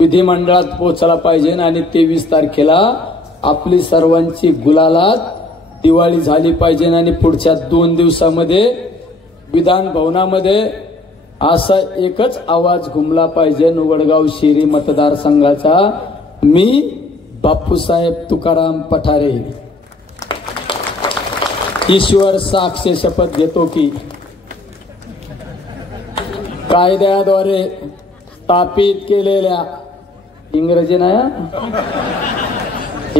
विधिमंडळात पोहोचला पाहिजे आणि 23 तारखेला आपली सर्वांची गुलालात दिवाळी झाली पाहिजे आणि पुढच्या 2 दिवसामध्ये विधान भवनामध्ये असा एकच आवाज घुमला पाहिजे वडगाव शिरी मतदारसंघाचा, मी बापूसाहेब तुकाराम पठारे ईश्वर साक्ष शपथ घेतो की कायद्याद्वारे स्थापित केलेल्या इंग्रजी नाही,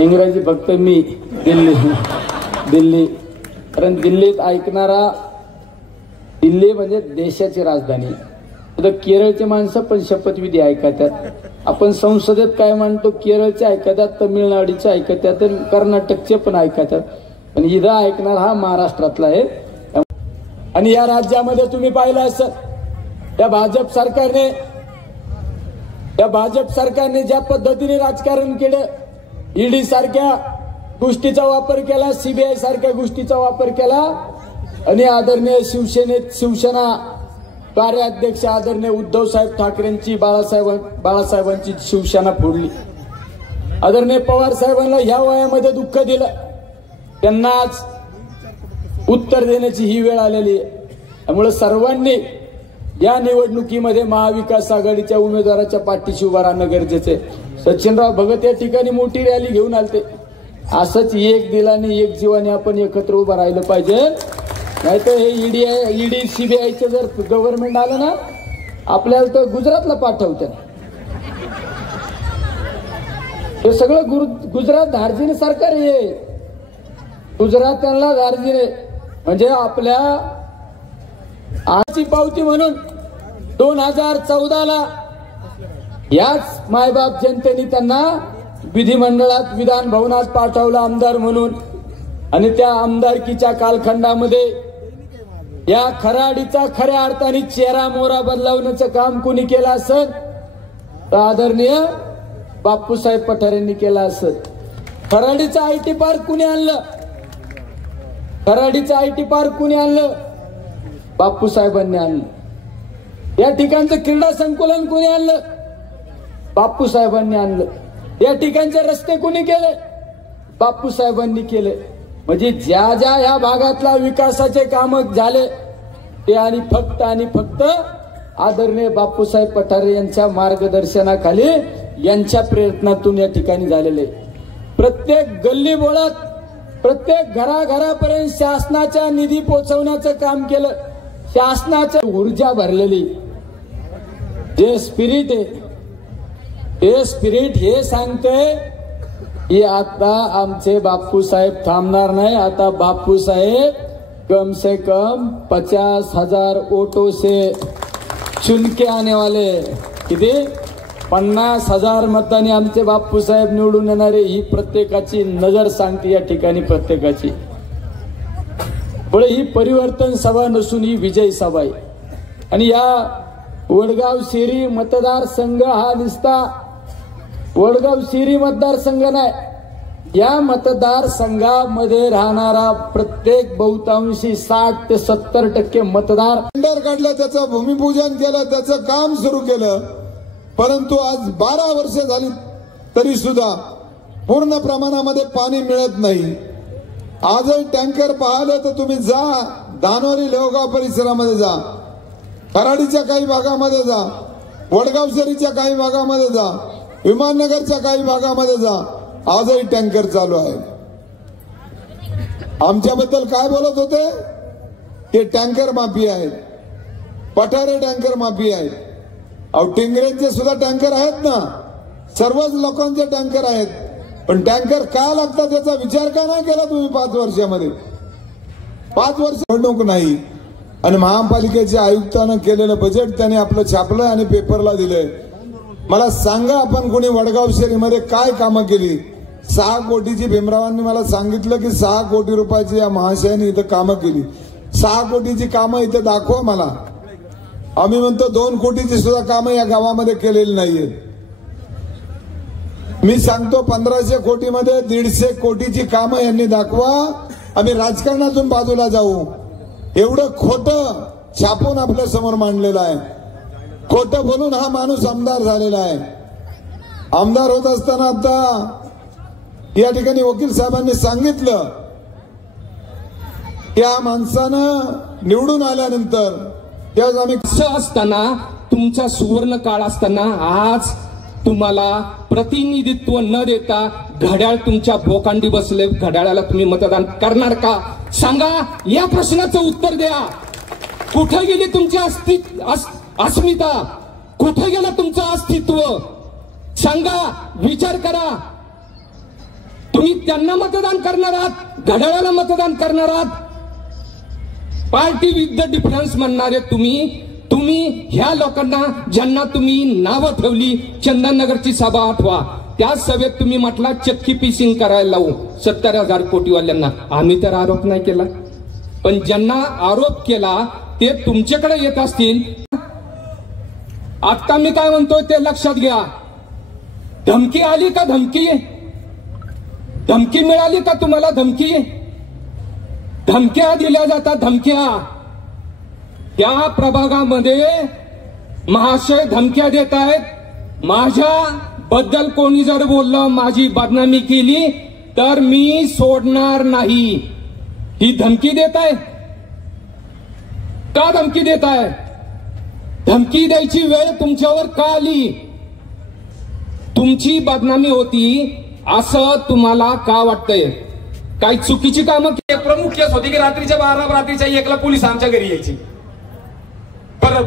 इंग्रजी फक्त मी दिल्ली कारण दिल्लीत ऐकणारा, दिल्ली म्हणजे देशाची राजधानी. तर केरळचे माणसं पण शपथविधी ऐकतात. आपण संसदेत काय म्हणतो, केरळचे ऐकतात, तमिळनाडूचे ऐकतात, कर्नाटकचे पण ऐकतात, पण इथं ऐकणार हा महाराष्ट्रातला आहे. आणि या राज्यामध्ये तुम्ही पाहिलं असं त्या भाजप सरकारने ज्या पद्धतीने राजकारण केलं, ईडी सारख्या गोष्टीचा वापर केला, सीबीआय सारख्या गोष्टीचा वापर केला आणि आदरणीय शिवसेना कार्याध्यक्ष आदरणीय उद्धव साहेब ठाकरेंची बाळासाहेबांची शिवसेना फोडली. आदरणीय पवार साहेबांना ह्या वयामध्ये दुःख दिलं, त्यांनाच उत्तर देण्याची ही वेळ आलेली आहे. त्यामुळे सर्वांनी या निवडणुकीमध्ये महाविकास आघाडीच्या उमेदवाराच्या पाठीशी उभा राहणं गरजेचं आहे. सचिनराव भगत या ठिकाणी मोठी रॅली घेऊन आलते. असंच एक दिलाने एक जीवाने आपण एकत्र उभं राहिलं पाहिजे. नाहीतर हे ईडी सीबीआयचं जर गव्हर्नमेंट आलं ना, आपल्याला तर गुजरातला पाठवतात. हे सगळं गुजरात धार्जिने सरकार आहे, गुजरात्यांना धार्जिने म्हणजे आपल्या आजची पावती म्हणून 2014ला याच मायबाप जनतेने त्यांना विधिमंडळात विधान भवनात पाठवलं आमदार म्हणून. आणि त्या आमदारकीच्या कालखंडामध्ये या खराडीचा खऱ्या अर्थाने चेहरा मोहरा बदलावण्याचं काम कुणी केलं असत तर आदरणीय बापूसाहेब पठारेंनी केलं असत. खराडीचा आयटी पार्क कुणी आणलं, खराडीचं आयटी पार्क कुणी आणलं, बापूसाहेबांनी आणलं. या ठिकाणचं क्रीडा संकुलन कुणी आणलं, बापूसाहेबांनी आणलं. या ठिकाणचे रस्ते कुणी केले, बापूसाहेबांनी केले. म्हणजे ज्या ज्या या भागातला विकासाचे काम झाले ते आणि फक्त आदरणीय बापूसाहेब पठारे यांच्या मार्गदर्शनाखाली, यांच्या प्रयत्नातून या ठिकाणी झालेले. प्रत्येक गल्ली बोळात, प्रत्येक घराघरापर्यंत शासनाचा निधी पोहोचवण्याचं काम केलं. शासनाची ऊर्जा भरलेली जे स्पिरिट आहे, ते स्पिरिट हे सांगते की आता आमचे बापूसाहेब थांबणार नाही. आता बापूसाहेब कम से कम 50,000 वोटों से चुनके आने वाले. किती 50,000 मतांनी आमचे बापूसाहेब निवडून येणारे, ही प्रत्येकाची नजर सांगते या ठिकाणी प्रत्येकाची. पुढे ही परिवर्तन सभा नसून ही विजय सभा आहे. आणि या वडगाव शिरी मतदारसंघ हा नुसता वडगाव शिरी मतदारसंघ नाही, या मतदारसंघामध्ये राहणारा प्रत्येक बहुतांशी 60 ते 70% मतदार टेंडर काढलं, त्याचं भूमिपूजन केलं, त्याचं काम सुरू केलं. परंतु आज 12 वर्ष झाली तरी सुद्धा पूर्ण प्रमाणामध्ये पाणी मिळत नाही. आजही टँकर पाहिले तर तुम्ही जा, दानोरी लेवगाव परिसरामध्ये जा, खराडीच्या काही भागामध्ये जा, वडगाव शहरीच्या काही भागामध्ये जा, विमाननगरच्या काही भागामध्ये जा, आजही टँकर चालू आहे. आमच्याबद्दल काय बोलत होते ते टँकर माफी आहेत, पठारे टँकर माफी आहेत. अहो टिंगरेंचे सुद्धा टँकर आहेत ना, सर्वच लोकांचे टँकर आहेत. पण टँकर का लागतात याचा विचार का नाही केला तुम्ही 5 वर्षामध्ये? 5 वर्ष निवडणूक नाही आणि महापालिकेच्या आयुक्तानं केलेलं बजेट त्याने आपलं छापलं आणि पेपरला दिलंय. मला सांगा आपण कोणी वडगाव शहरीमध्ये काय कामं केली? 6 कोटीची भीमरावांनी मला सांगितलं की 6 कोटी रुपयाची या महाशयाने इथं कामं केली. 6 कोटीची कामं इथे दाखवा मला. आम्ही म्हणतो 2 कोटीची सुद्धा कामं या गावामध्ये केलेली नाहीये. मी सांगतो 1500 कोटीमध्ये 150 कोटीची कामं यांनी दाखवा. आम्ही राजकारणातून बाजूला जाऊ. एवढं खोटं छापून आपल्या समोर मांडलेलं आहे. खोटं बोलून हा माणूस आमदार झालेला आहे. आमदार होत असताना आता या ठिकाणी वकील साहेबांनी सांगितलं, त्या माणसानं निवडून आल्यानंतर त्यावेळेस आम्ही असं असताना तुमचा सुवर्ण काळ असताना आज तुम्हाला प्रतिनिधित्व न देता घड्याळ तुमच्या भोकांडी बसले, घड्याळाला तुम्ही मतदान करणार का? सांगा, या प्रश्नाचं उत्तर द्या. कुठे गेली तुमची अस्मिता? कुठे गेलं तुमचं अस्तित्व? सांगा, विचार करा. तुम्ही त्यांना मतदान करणार आहात, घड्याळाला मतदान करणार आहात? पार्टी विथ द डिफरन्स म्हणणारे तुम्ही ह्या लोकांना ज्यांना तुम्ही नावं ठेवली, चंदननगरची सभा आठवा, त्या सभेत तुम्ही म्हटला चक्की पीसिंग करायला लावू 70,000 कोटीवाल्यांना. आम्ही तर आरोप नाही केला, पण ज्यांना आरोप केला ते तुमच्याकडे येत असतील. आता मी काय म्हणतोय ते लक्षात घ्या. धमकी आली का? धमकी मिळाली का तुम्हाला? धमक्या दिल्या जातात, धमक्या. त्या प्रभागामध्ये महाशय धमक्या देत आहेत. माझ्या बद्दल कोणी जर बोललं, माझी बदनामी केली तर मी सोडणार नाही, ही धमकी देत आहे. का धमकी देत आहे? धमकी द्यायची वेळ तुमच्यावर का आली? तुमची बदनामी होती असं तुम्हाला का वाटतंय? काही चुकीची कामं? प्रमुख केस होती की रात्रीच्या 12 रात्रीच्या 1ला पोलीस आमच्या घरी यायची. परत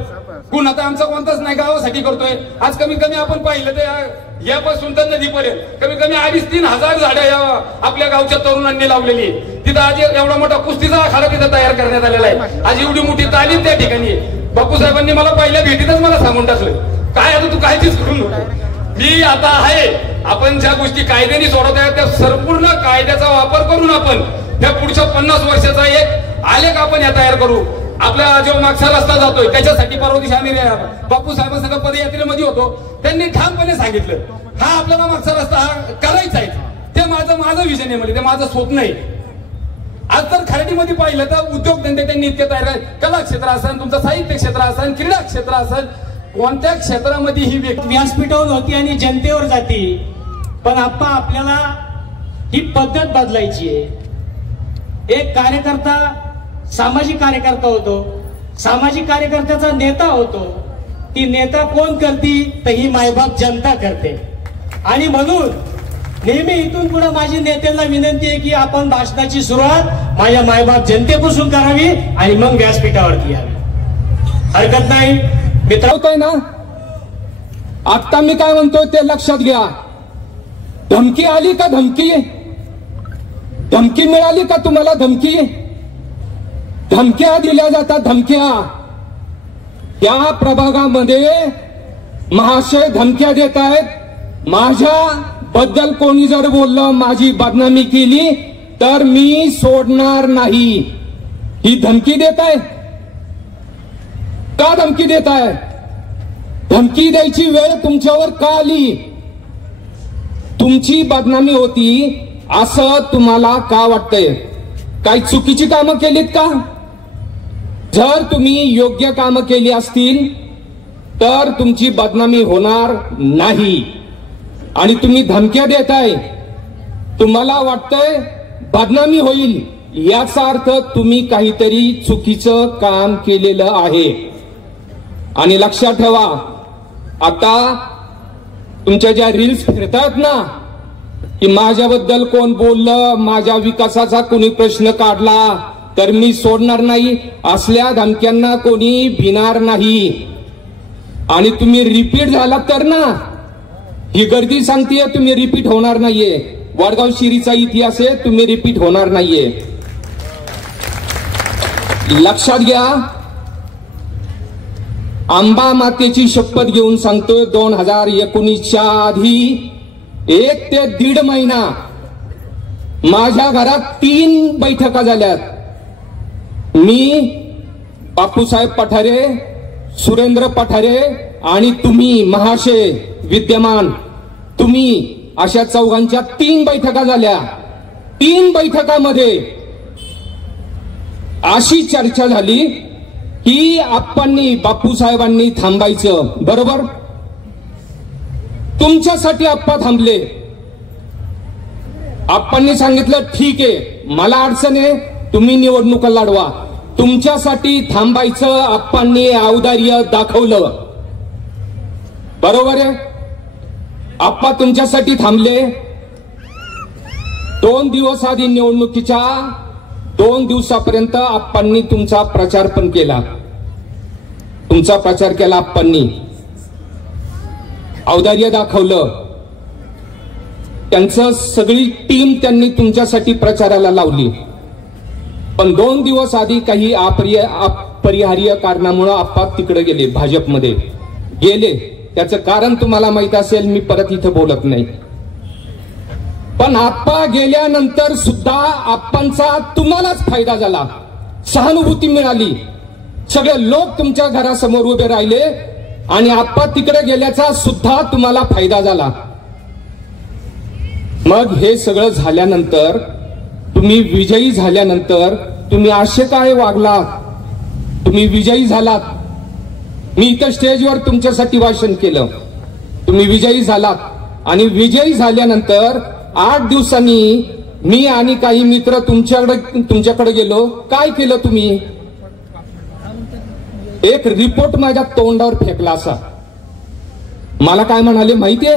गुन्हा तर आमचा कोणताच नाही, गावासाठी करतोय. आज कमीत कमी आपण पाहिलं तर यापासून तर नदीपर्यंत कमीत कमी 2,500-3 हजार झाडं या आपल्या गावच्या तरुणांनी लावलेली. तिथं आज एवढा मोठा कुस्तीचा आखाडा तिथं तयार करण्यात आलेला आहे. आज एवढी मोठी तालीम त्या ठिकाणी. बापू साहेबांनी मला पहिल्या भेटीतच मला सांगून टाकलं, काय आता तू काळजीच करू नको, मी आता आहे. आपण ज्या गोष्टी कायद्याने सोडवत आहे त्या संपूर्ण कायद्याचा वापर करून आपण त्या पुढच्या 50 वर्षाचा एक आलेख आपण या तयार करू. आपला जो मागचा रस्ता जातोय त्याच्यासाठी परवा दिवशी आम्ही बापू साहेबांसंग पदयात्रेमध्ये होतो. त्यांनी ठामपणे सांगितलं, हा आपल्याला मागचा रस्ता हा करायचा आहे. ते माझं विजन आहे, म्हणजे ते माझं स्वप्न आहे. आज तर खराडीमध्ये पाहिलं तर उद्योगधंदे त्यांनी इतके तयार आहेत. कला क्षेत्र असेल, तुमचं साहित्य क्षेत्र असेल, क्रीडा क्षेत्र असेल, कोणत्या क्षेत्रामध्ये ही व्यक्ती व्यासपीठावर होती आणि जनतेवर जाती. पण आपल्याला ही पद्धत बदलायची आहे. एक कार्यकर्ता सामाजिक कार्यकर्ता होतो, सामाजिक कार्यकर्त्याचा नेता होतो. ती नेता कोण करती तर ही मायबाप जनता करते. आणि म्हणून नेहमी इथून पुढे माझी नेत्यांना विनंती आहे की आपण भाषणाची सुरुवात माझ्या मायबाप जनतेपासून करावी आणि मग व्यासपीठावरती यावी. हरकत नाही मित्र. होतंय ना? आता मी काय म्हणतोय ते लक्षात घ्या. धमकी आली का? धमकी मिळाली का तुम्हाला? धमक्या दिल्या जातात, धमक्या. त्या प्रभागामध्ये महाशय धमक्या देत आहेत. माझ्या बद्दल कोणी जर बोललं, माझी बदनामी केली तर मी सोडणार नाही, ही धमकी देत आहे. का धमकी देत आहे? धमकी द्यायची वेळ तुमच्यावर का आली? तुमची बदनामी होती असं तुम्हाला का वाटतंय? काही चुकीची कामं केलीत का? जर तुम्ही योग्य कामं केली असतील तर तुमची बदनामी होणार नाही. आणि तुम्ही धमक्या देताय, तुम्हाला वाटतंय बदनामी होईल, याचा अर्थ तुम्ही काहीतरी चुकीचं काम केलेलं आहे. आणि लक्षात ठेवा, आता तुमच्या ज्या रील्स फिरतात ना की माझ्याबद्दल कोण बोललं, माझ्या विकासाचा कोणी प्रश्न काढला तर मी सोडणार नाही, असल्या धमक्यांना कोणी भिणार नाही. आणि तुम्ही रिपीट झाला तर ना, ही गर्दी सांगतेय तुम्ही रिपीट होणार नाहीये. वडगाव शिरीचा इतिहास आहे, तुम्ही रिपीट होणार नाहीये. लक्षात घ्या. अंबा मातेची शपथ घेऊन सांगतोय, 2019च्या आधी 1 ते 1.5 महिना माझ्या घरात 3 बैठका झाल्यात. मी, बापूसाहेब पठारे, सुरेंद्र पठारे आणि तुम्ही महाशय विद्यमान, तुम्ही, अशा चौघांच्या 3 बैठका झाल्या. 3 बैठकामध्ये अशी चर्चा झाली की बापूसाहेबांनी थांबायचं. बरोबर? तुमच्यासाठी आप्पा थांबले. आप्पांनी सांगितलं ठीक आहे, मला अडचण आहे, तुम्ही निवडणुका लढवा. तुमच्यासाठी थांबायचं आप्पांनी औदार्य दाखवलं. बरोबर आहे. आप्पा तुमच्यासाठी थांबले. 2 दिवस आधी निवडणुकीच्या 2 दिवसापर्यंत आप्पांनी तुमचा प्रचार पण केला. तुमचा प्रचार केला आप्पांनी, औदार्य दाखवलं. त्यांचं सगळी टीम त्यांनी तुमच्यासाठी प्रचाराला लावली. पण 2 दिवस आधी काही अपरिहार्य कारणामुळे आप्पा तिकडे गेले, भाजपमध्ये गेले. त्याचं कारण तुम्हाला माहित असेल, मी परत इथं बोलत नाही. पण आप्पा गेल्यानंतर सुद्धा आप्पांचा तुम्हालाच फायदा झाला, सहानुभूती मिळाली. सगळे लोक तुमच्या घरासमोर उभे राहिले आणि आप्पा तिकडे गेल्याचा सुद्धा तुम्हाला फायदा झाला. मग हे सगळं झाल्यानंतर, तुम्ही विजयी झाल्यानंतर तुम्ही असे काय वागलात? तुम्ही विजयी झालात. मी इथं स्टेजवर तुमच्यासाठी भाषण केलं. तुम्ही विजयी झालात आणि विजयी झाल्यानंतर 8 दिवसांनी मी आणि काही मित्र तुमच्याकडे गेलो. काय केलं तुम्ही? एक रिपोर्ट माझ्या तोंडावर फेकला असा. मला काय म्हणाले माहितीये?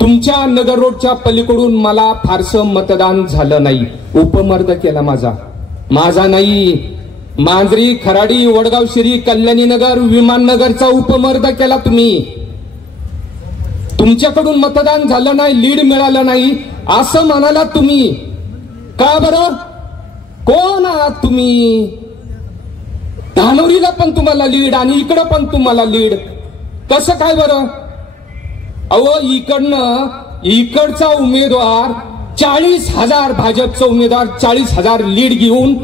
तुमच्या नगर रोडच्या पलीकडून मला फारसं मतदान झालं नाही. उपमर्द केला माझा नाही. मांजरी, खराडी, वडगाव शिरी, कल्याणी नगर, विमाननगरचा उपमर्द केला तुम्ही. तुमच्याकडून मतदान झालं नाही, लीड मिळालं नाही असं म्हणाला तुम्ही. का बरं? कोण आहात तुम्ही? धानोरीला पण तुम्हाला लीड आणि इकडं पण तुम्हाला लीड. कसं काय बरं? अहो, इकडचा उमेदवार 40,000, भाजपचा उमेदवार 40,000 लीड घेऊन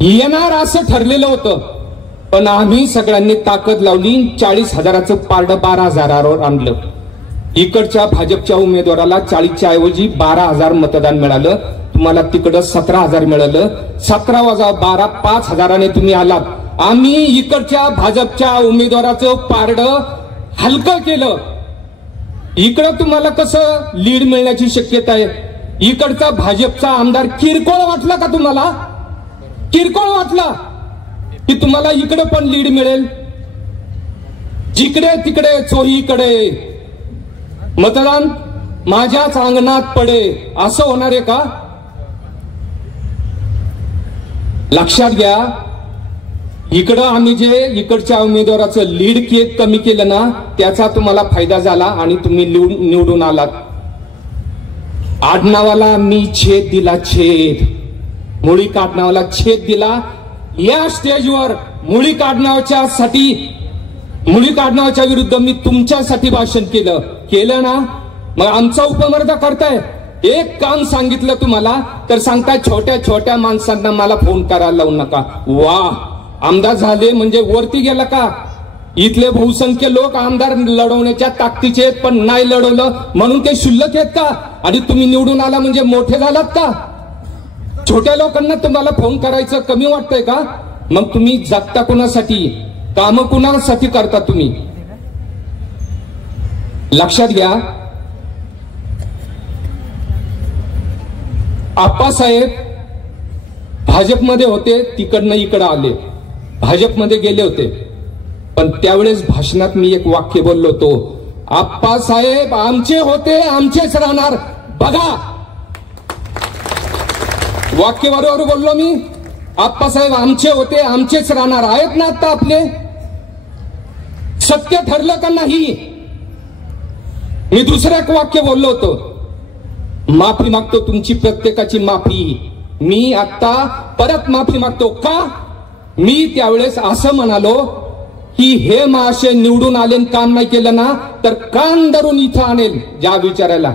येणार असं ठरलेलं होतं. पण आम्ही सगळ्यांनी ताकद लावली, 40,000चं पारड 12,000वर आणलं. इकडच्या भाजपच्या उमेदवाराला 40च्या ऐवजी 12,000 मतदान मिळालं. तुम्हाला तिकडं 17,000 मिळालं. 17 वजा 12, 5,000ने तुम्ही आलात. आम्ही इकडच्या भाजपच्या उमेदवाराचं पारड हलकं केलं. इकडं तुम्हाला कसं लीड मिळण्याची शक्यता आहे? इकडचा भाजपचा आमदार किरकोळ वाटला का तुम्हाला? किरकोळ वाटला की तुम्हाला इकडे पण लीड मिळेल? जिकडे तिकडे चोहीकडे मतदान माझ्याच अंगणात पडे असं होणार आहे का? लक्षात घ्या. इकडं आम्ही जे इकडच्या उमेदवाराचं लीड कमी केलं ना, त्याचा तुम्हाला फायदा झाला आणि तुम्ही निवडून आलात. आडनावाला मी छेद दिला, छेद. मुळीक आडनावाला छेद दिला. या स्टेजवर मुळीक आडनावाच्या विरुद्ध मी तुमच्यासाठी भाषण केलं ना. मग आमचा उपमर्द करताय. एक काम सांगितलं तुम्हाला तर सांगताय छोट्या छोट्या माणसांना मला फोन करायला लावू नका. वा, आमदार झाले म्हणजे वरती गेला का? इथले बहुसंख्य लोक आमदार लढवण्याच्या ताकदीचे आहेत, पण नाही लढवलं म्हणून ते शुल्लक आहेत का? आणि तुम्ही निवडून आला म्हणजे मोठे झालात का? छोट्या लोकांना तुम्हाला फोन करायचं कमी वाटतंय का? मग तुम्ही जगता कुणासाठी? काम कुणासाठी करता तुम्ही? लक्षात घ्या. आप्पासाहेब भाजपमध्ये होते, तिकडनं इकडं आले, भाजपमध्ये गेले होते. पण त्यावेळेस भाषणात मी एक वाक्य बोललो होतो, आप्पासाहेब आमचे होते, आमचेच राहणार. बघा, वाक्य बरोबर बोललो मी. आप्पासाहेब आमचे होते, आमचेच राहणार आहेत ना आता आपले. सत्य ठरलं का नाही? मी दुसरं एक वाक्य बोललो होतो, माफी मागतो, तुमची प्रत्येकाची माफी. मी आता परत माफी मागतो. का? मी त्यावेळेस असं म्हणालो की हे महाशय निवडून आले, काम नाही केलं ना तर कान धरून इथं आणेल. ज्या विचारायला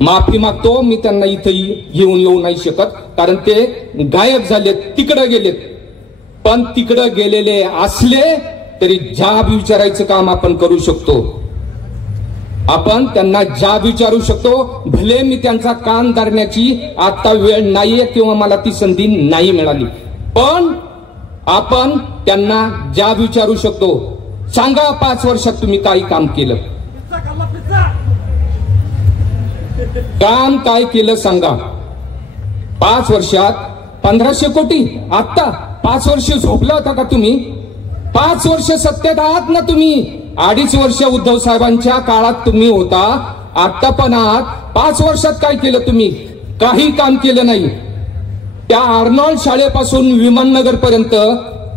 माफी मागतो, मी त्यांना इथं येऊ नाही शकत, कारण ते गायब झालेत, तिकडे गेलेत. पण तिकडे गेलेले असले तरी जाब विचारायचं काम आपण करू शकतो. आपण त्यांना जाब विचारू शकतो. भले मी त्यांचा कान धरण्याची आता वेळ नाहीये किंवा मला ती संधी नाही मिळाली, पण आपण त्यांना जाब विचारू शकतो. सांगा 5 वर्षात तुम्ही काही काम केलं? काम काय केलं सांगा? 5 वर्षात 1500 कोटी. आता 5 वर्ष झोपला होता का तुम्ही? 5 वर्ष सत्तेत आहात ना तुम्ही. 2.5 वर्ष उद्धव साहेबांच्या काळात तुम्ही होता, आता पण आहात. 5 वर्षात काय केलं तुम्ही? काही काम केलं नाही. त्या आर्नॉल्ड शाळेपासून विमाननगर पर्यंत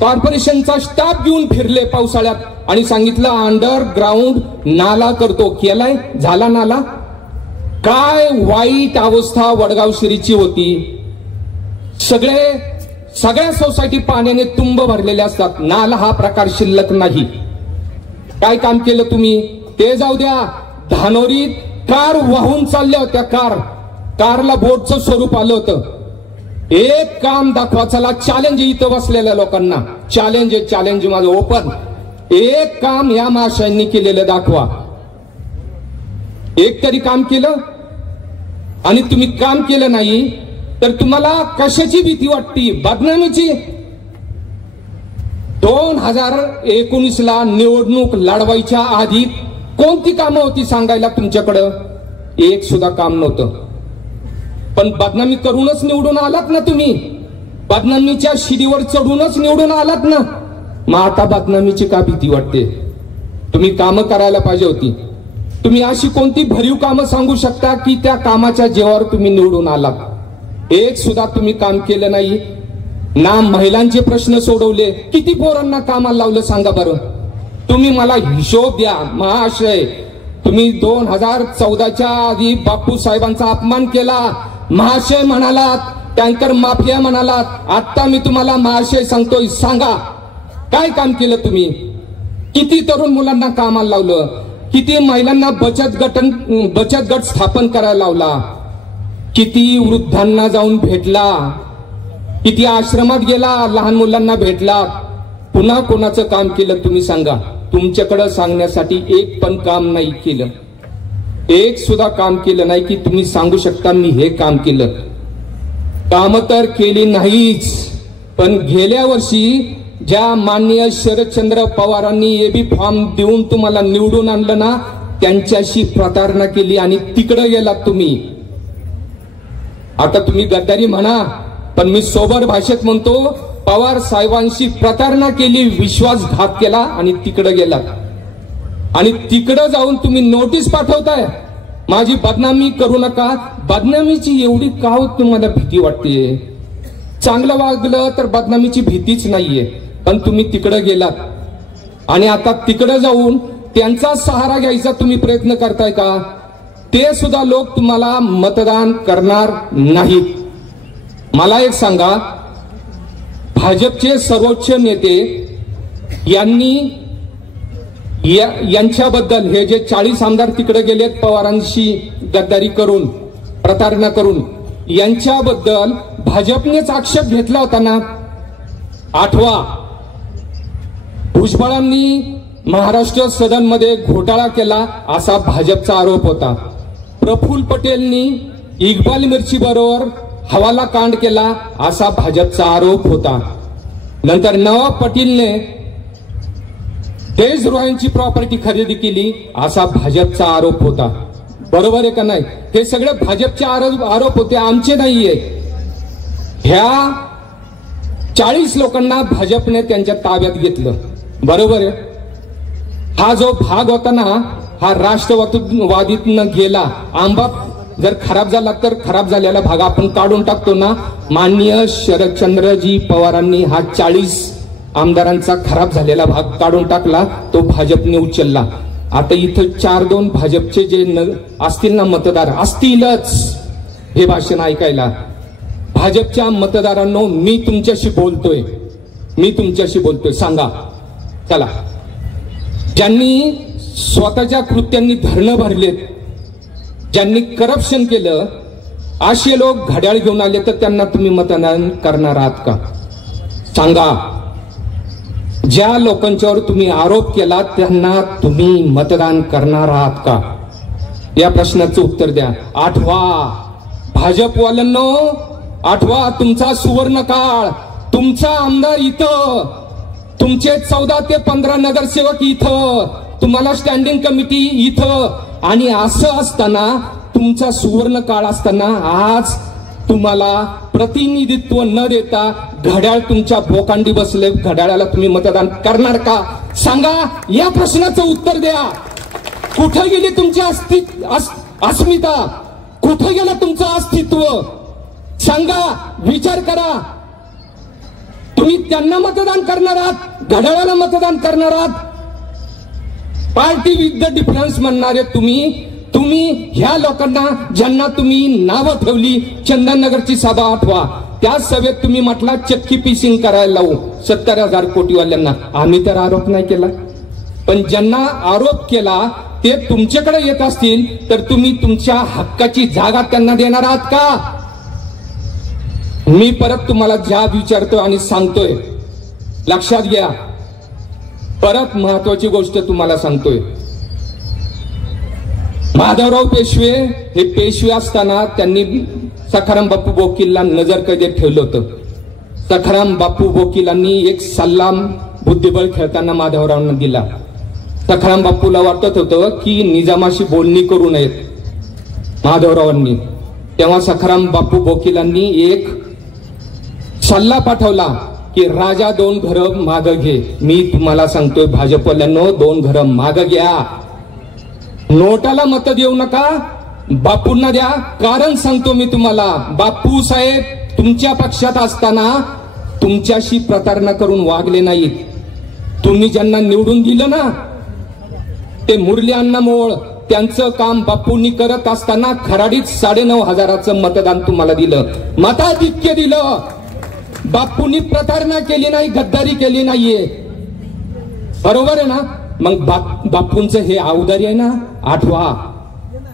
कॉर्पोरेशनचा स्टाफ घेऊन फिरले पावसाळ्यात आणि सांगितलं अंडरग्राऊंड नाला करतो. केलाय? झाला नाला? काय वाईट अवस्था वडगाव शिरीची होती. सगळ्या सोसायटी पाण्याने तुंब भरलेल्या असतात. नाला हा प्रकार शिल्लक नाही. काय काम केलं तुम्ही? ते जाऊ द्या. धानोरीत कार वाहून चालल्या होत्या. कारला बोटचं स्वरूप आलं होतं. एक काम दाखवा. चला, चॅलेंज इथं बसलेल्या लोकांना. चॅलेंज माझं ओपन. एक काम या महाशयांनी केलेलं दाखवा. एक तरी काम केलं? आणि तुम्ही काम केलं नाही तर तुम्हाला कशाची भीती वाटती? बदनामीची. 2019ला निवडणूक लढवायच्या आधी कोणती कामं होती सांगायला तुमच्याकडं? एक सुद्धा काम नव्हतं. पण बदनामी करूनच निवडून आलात ना तुम्ही. बदनामीच्या शिडीवर चढूनच निवडून आलात ना. मग आता बदनामीची का भीती वाटते? तुम्ही कामं करायला पाहिजे होती. तुम्ही अशी कोणती भरीव कामं सांगू शकता की त्या कामाच्या जेवावर तुम्ही निवडून आलात? एक सुद्धा तुम्ही काम केलं नाही ना. महिलांचे प्रश्न सोडवले. किती पोरांना कामाला लावलं सांगा बरं? तुम्ही मला हिशोब द्या. महाशय, तुम्ही 2014च्या आधी बापू साहेबांचा अपमान केला. महाशय म्हणालात, टँकर माफिया म्हणालात. आता मी तुम्हाला महाशय सांगतोय. सांगा काय काम केलं तुम्ही? किती तरुण मुलांना कामाला लावलं? किती महिलांना बचत गट स्थापन करायला लावला? किती वृद्धांना जाऊन भेटला? किती आश्रमात गेला, लहान मुलांना भेटला? पुन्हा कोणाचं काम केलं तुम्ही सांगा? तुमच्याकडे सांगण्यासाठी एक पण काम नाही केलं. एक सुद्धा काम केलं नाही की तुम्ही सांगू शकता मी हे काम केलं. काम तर केली नाहीच. पण गेल्या वर्षी ज्या माननीय शरदचंद्र पवारांनी एबी फॉर्म देऊन तुम्हाला निवडून आणलं ना, त्यांच्याशी प्रतारणा केली आणि तिकडे गेलात तुम्ही. आता तुम्ही गद्दारी म्हणा, पण मी सोबर भाषेत म्हणतो, पवार साहेबांशी प्रतारणा केली, विश्वासघात केला आणि तिकडे गेलात. आणि तिकडे जाऊन तुम्ही नोटीस पाठवताय माझी बदनामी करू नका. बदनामीची एवढी का तुम्हाला भीती वाटते? चांगलं वागलं तर बदनामीची भीतीच नाहीये. पण तुम्ही तिकडे गेलात आणि आता तिकडे जाऊन त्यांचा सहारा घ्यायचा तुम्ही प्रयत्न करताय का? ते सुद्धा लोक तुम्हाला मतदान करणार नाहीत. मला एक सांगा, भाजपचे सर्वोच्च नेते यांच्याबद्दल हे जे 40 आमदार तिकडे गेलेत पवारांशी गद्दारी करून, प्रतारणा करून, यांच्याबद्दल भाजपनेच आक्षेप घेतला होता ना. आठवा, भुजबळांनी महाराष्ट्र सदनमध्ये घोटाळा केला असा भाजपचा आरोप होता. प्रफुल्ल पटेलनी इक्बाल मिर्ची बरोबर हवाला कांड केला असा भाजपचा आरोप होता. नंतर नवाब पाटीलने देशद्रोहांची प्रॉपर्टी खरेदी केली असा भाजपचा आरोप होता. बरोबर आहे का नाही? हे सगळे भाजपचे आरोप होते, आमचे नाहीये. ह्या 40 लोकांना भाजपने त्यांच्या ताब्यात घेतलं. बरोबर आहे. हा जो भाग होता ना, हा राष्ट्रवादीतनं गेला. आंबा जर खराब झाला तर खराब झालेला भाग आपण काढून टाकतो ना. माननीय शरदचंद्रजी पवारांनी हा 40 आमदारांचा खराब झालेला भाग काढून टाकला, तो भाजपने उचलला. आता इथं 4-2 भाजपचे जे असतील ना मतदार, असतीलच हे भाषण ऐकायला. भाजपच्या मतदारांनो, मी तुमच्याशी बोलतोय. सांगा चला, ज्यांनी स्वतःच्या कृत्यांनी धरणं भरलेत, ज्यांनी करप्शन केलं, असे लोक घड्याळ घेऊन आले तर त्यांना तुम्ही मतदान करणार आहात का? सांगा. ज्या लोकांच्यावर तुम्ही आरोप केला त्यांना तुम्ही मतदान करणार आहात का? या प्रश्नाचं उत्तर द्या. आठवा, भाजपवाल्यांनो, आठवा तुमचा सुवर्ण काळ. तुमचा आमदार इथं तुमचे 14 ते 15 नगरसेवक इथं, तुम्हाला स्टँडिंग कमिटी इथं, आणि असं असताना तुमचा सुवर्ण काळ असताना आज तुम्हाला प्रतिनिधित्व न देता घड्याळ तुमच्या बोकांडी बसले, घड्याळाला तुम्ही मतदान करणार का? सांगा, या प्रश्नाचं उत्तर द्या. कुठे गेली तुमची अस्मिता? कुठे गेलं तुमचं अस्तित्व? सांगा, विचार करा. तुम्ही त्यांना मतदान करणार आहात, घड्याळाला मतदान करणार आहात? पार्टी विथ द डिफरन्स म्हणणारे तुम्ही ह्या लोकांना ज्यांना तुम्ही नावं ठेवली, चंदननगरची सभा आठवा, त्या सभेत तुम्ही म्हटला चक्की पिसिंग करायला लावू 70,000 कोटीवाल्यांना. आम्ही तर आरोप नाही केला, पण ज्यांना आरोप केला ते तुमच्याकडे येत असतील तर तुम्ही तुमच्या हक्काची जागा त्यांना देणार आहात का? मी परत तुम्हाला ज्या विचारतोय आणि सांगतोय, लक्षात घ्या. परत महत्वाची गोष्ट तुम्हाला सांगतोय. माधवराव पेशवे हे पेशवे असताना त्यांनी सखाराम बापू बोकीलला नजरकैदेत ठेवलं होतं. सखाराम बापू बोकीलांनी एक सल्ला बुद्धिबळ खेळताना माधवरावांना दिला. सखाराम बापूला वाटत होतं की निजामाशी बोलणी करू नयेत माधवरावांनी. तेव्हा सखाराम बापू बोकीलांनी एक सल्ला पाठवला की राजा 2 घरं माग घे. मी तुम्हाला सांगतोय भाजपवाल्यांनो, 2 घरं माग घ्या. नोटाला मत देऊ नका, बापूंना द्या. कारण सांगतो मी तुम्हाला, बापू साहेब तुमच्या पक्षात असताना तुमच्याशी प्रतारणा करून वागले नाहीत. तुम्ही ज्यांना निवडून दिलं ना, ते मुरली अण्णा मोळ, त्यांचं काम बापूंनी करत असताना खराडीत 9,500चं मतदान तुम्हाला दिलं, मताधिक्य दिलं. बापूंनी प्रतारणा केली नाही, गद्दारी केली नाहीये. बरोबर आहे ना? मग बापूंचं हे औदार्य आहे ना, आठवा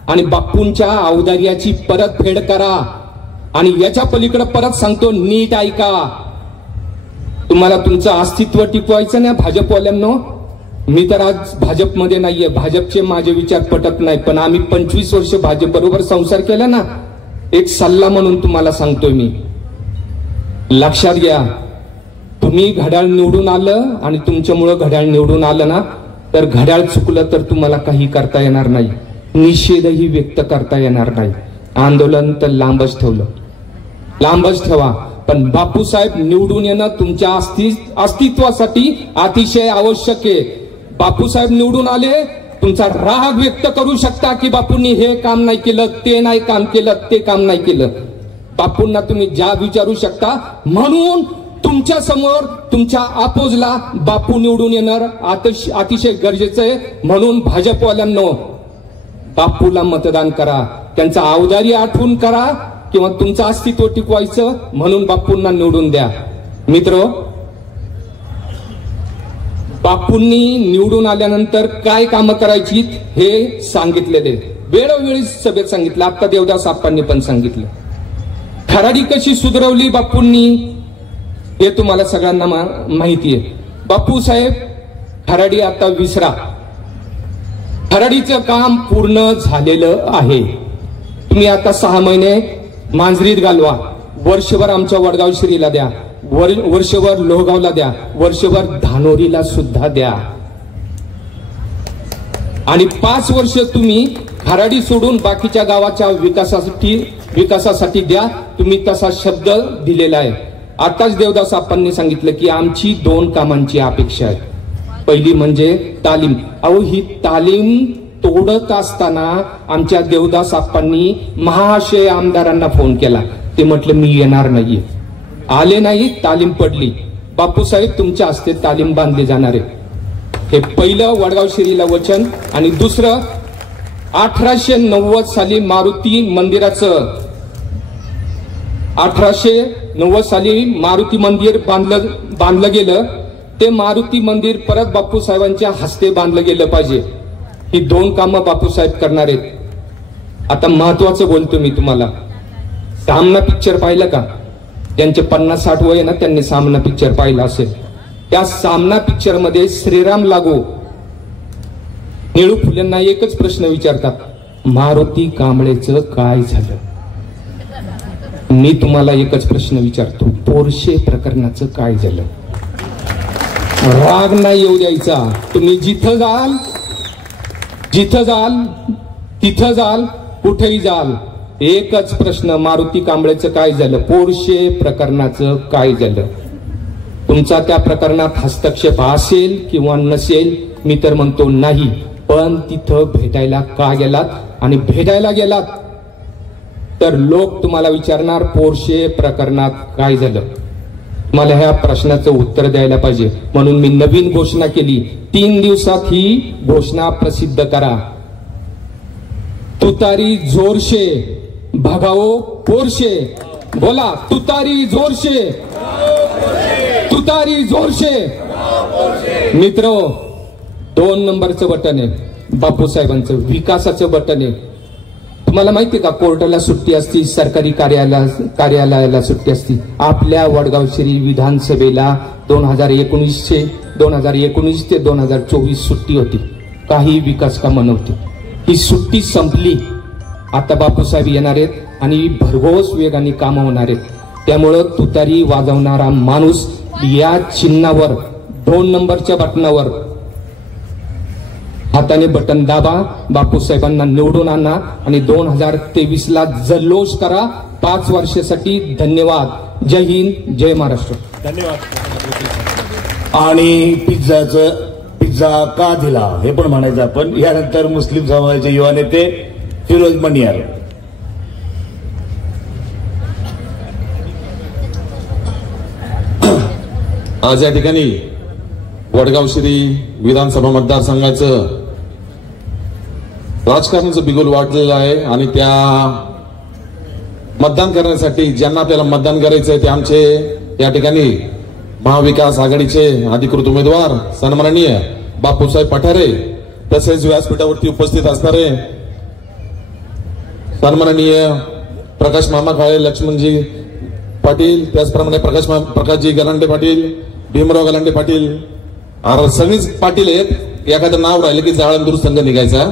आणि बापूंच्या औदार्याची परतफेड करा. आणि याच्या पलीकडे परत सांगतो, नीट ऐका. तुम्हाला तुमचं अस्तित्व टिकवायचं ना भाजपवाल्यांनो. मी तर आज भाजपमध्ये नाहीये, भाजपचे माझे विचार पटत नाही, पण आम्ही 25 वर्ष भाजप बरोबर संसार केला ना. एक सल्ला म्हणून तुम्हाला सांगतोय मी, लक्षात घ्या. तुम्ही घड्याळ निवडून आलं आणि तुमच्यामुळं घड्याळ निवडून आलं ना, तर घड्याळ चुकलं तर तुम्हाला काही करता येणार नाही, निषेधही व्यक्त करता येणार नाही. आंदोलन तर लांबच ठेवलं, लांबच ठेवा. पण बापूसाहेब निवडून येणं तुमच्या अस्तित्वासाठी अतिशय आवश्यक आहे. बापूसाहेब निवडून आले, तुमचा राग व्यक्त करू शकता की बापूंनी हे काम नाही केलं, ते नाही काम केलं, ते काम नाही केलं. बापूंना तुम्ही ज्या विचारू शकता. म्हणून तुमच्या समोर तुमच्या अपोजला बापू निवडून येणार अतिशय गरजेचं आहे. म्हणून भाजपवाल्यांनो, बापूला मतदान करा, त्यांचा औदार्य आठवून करा, किंवा तुमचं अस्तित्व टिकवायचं म्हणून बापूंना निवडून द्या. मित्र, बापूंनी निवडून आल्यानंतर काय कामं करायची हे सांगितलेले, वेळोवेळी सभेत सांगितलं. आता देवदास आप्पांनी पण सांगितलं. खराडी कशी सुधारवली बापूंनी हे तुम्हाला सगळ्यांना माहिती आहे. बापू साहेब, खराडी आता विसरा. खराडीचं काम पूर्ण झालेलं आहे. तुम्ही आता 6 महिने मांजरीत घालवा, वर्षभर आमच्या वडगाव श्रीला द्या, वर्षभर लोहगावला द्या, वर्षभर धानोरीला सुद्धा द्या. आणि 5 वर्ष तुम्ही खराडी सोडून बाकीच्या गावाच्या विकासासाठी द्या. तुम्ही तसा शब्द दिलेला आहे. आताच देवदास आप्पांनी सांगितलं की आमची 2 कामांची अपेक्षा आहे. पहिली म्हणजे तालीम. अहो, ही तालीम तोडत असताना आमच्या देवदास आप्पांनी महाशय आमदारांना फोन केला. ते म्हटलं मी येणार नाहीये. आले नाही, तालीम पडली. बापूसाहेब, तुमच्या हस्ते तालीम बांधली जाणार आहे. हे पहिलं वडगाव शिरीला वचन. आणि दुसरं, 1890 साली मारुती मंदिराचं 1890 साली मारुती मंदिर बांधलं गेलं. ते मारुती मंदिर परत बापूसाहेबांच्या हस्ते बांधलं गेलं पाहिजे. ही 2 कामं बापूसाहेब करणार आहेत. आता महत्वाचं बोलतो मी तुम्हाला. सामना पिक्चर पाहिलं का? ज्यांचे 50-60 वय ना, त्यांनी सामना पिक्चर पाहिला असेल. त्या सामना पिक्चर मध्ये श्रीराम लागू निळू फुलेंना एकच प्रश्न विचारतात, मारुती कांबळेचं काय झालं? मी तुम्हाला एकच प्रश्न विचारतो, पोरशे प्रकरणाचं काय झालं? राग नाही येऊ द्यायचा. तुम्ही जिथं जाल तिथं जाल कुठेही जाल, एकच प्रश्न, मारुती कांबळेचं काय झालं, पोरशे प्रकरणाचं काय झालं? तुमचा त्या प्रकरणात हस्तक्षेप असेल किंवा नसेल मी तर म्हणतो नाही, पण तिथं भेटायला का गेलात? आणि भेटायला गेलात तर लोक तुम्हाला विचारणार पोरशे प्रकरणात काय झालं. मला ह्या प्रश्नाचं उत्तर द्यायला पाहिजे. म्हणून मी नवीन घोषणा केली, 3 दिवसात ही घोषणा प्रसिद्ध करा. तुतारी जोरशे भगाओ पोरशे. बोला, तुतारी जोरशे, तुतारी जोरशे. मित्र, 2 नंबरचं बटन आहे बापूसाहेबांचं, विकासाचं बटन आहे. तुम्हाला माहिती का, कोर्टाला सुट्टी असती, सरकारी कार्यालयाला सुट्टी असती. आपल्या वडगावश्री विधानसभेला 2019 ते 2024 सुट्टी होती. काही विकास कामं नव्हती. ही सुट्टी संपली. आता बापूसाहेब येणार आहेत आणि भरघोस वेगाने कामं होणार आहेत. त्यामुळं तुतारी वाजवणारा माणूस या चिन्हावर 2 नंबरच्या बटनावर हाताने बटन दाबा, बापूसाहेबांना निवडून आणा आणि 2023ला जल्लोष करा 5 वर्षासाठी. धन्यवाद. जय हिंद, जय महाराष्ट्र. धन्यवाद. आणि पिझ्झा का दिला हे पण म्हणायचं आपण. यानंतर मुस्लिम समाजाचे युवा नेते फिरोज मनियार. आज या ठिकाणी वडगावश्री विधानसभा मतदारसंघाचं राजकारणाचं बिगुल वाढलेलं आहे आणि त्या मतदान करण्यासाठी ज्यांना आपल्याला मतदान करायचं आहे ते आमचे या ठिकाणी महाविकास आघाडीचे अधिकृत उमेदवार सन्माननीय बापूसाहेब पठारे, तसेच व्यासपीठावरती उपस्थित असणारे सन्माननीय प्रकाश मामा काळे, लक्ष्मणजी पाटील, त्याचप्रमाणे प्रकाशजी गलांडे पाटील, भीमराव गलांडे पाटील, सगळीच पाटील आहेत. एखादं नाव राहिलं की जाळंदूर संघ निघायचा.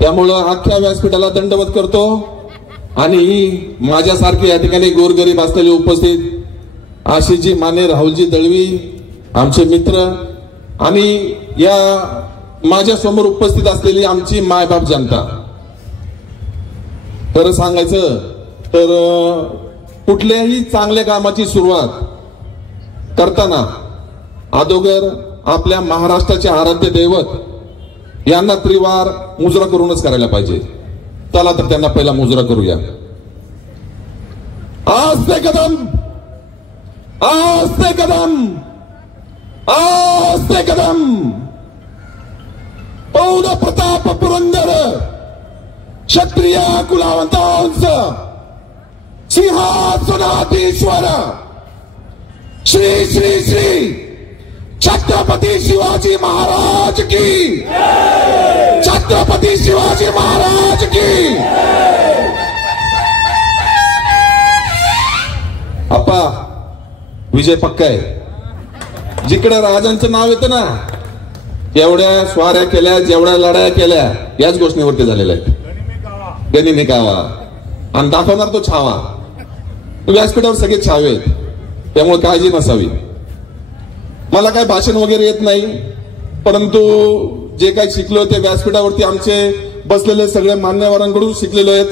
त्यामुळं अख्ख्या व्यासपीठाला दंडवत करतो आणि माझ्यासारखे या ठिकाणी गोरगरीब असलेले उपस्थित आशिषजी माने, राहुलजी दळवी, आमचे मित्र आणि या माझ्या समोर उपस्थित असलेली आमची मायबाप जनता. खरं सांगायचं तर कुठल्याही चांगल्या कामाची सुरुवात करताना अगोदर आपल्या महाराष्ट्राचे आराध्य दैवत यांना त्रिवार मुजरा करूनच करायला पाहिजे. चला तर त्यांना पहिला मुजरा करूया. आस्ते कदम, आस्ते कदम, आस्ते कदम. पौन प्रताप पुरंदर क्षत्रिय कुलावंतांच सिंहासनाधीश्वर श्री श्री श्री छत्रपती शिवाजी महाराज की, छत्रपती शिवाजी महाराज की. अप्पा, विजय पक्का आहे. जिकडे राजांचं नाव येतं ना, एवढ्या स्वाऱ्या केल्या, जेवढ्या लढाया केल्या, याच गोष्टीवरती झालेल्या आहेत. गनिमी कावा आणि दाखवणार तो छावा. व्यासपीठावर सगळे छावे आहेत, त्यामुळे काळजी नसावी. मला काय भाषण वगैरे येत नाही, परंतु जे काही शिकलो ते व्यासपीठावरती आमचे बसलेले सगळ्या मान्यवरांकडून शिकलेलो आहेत.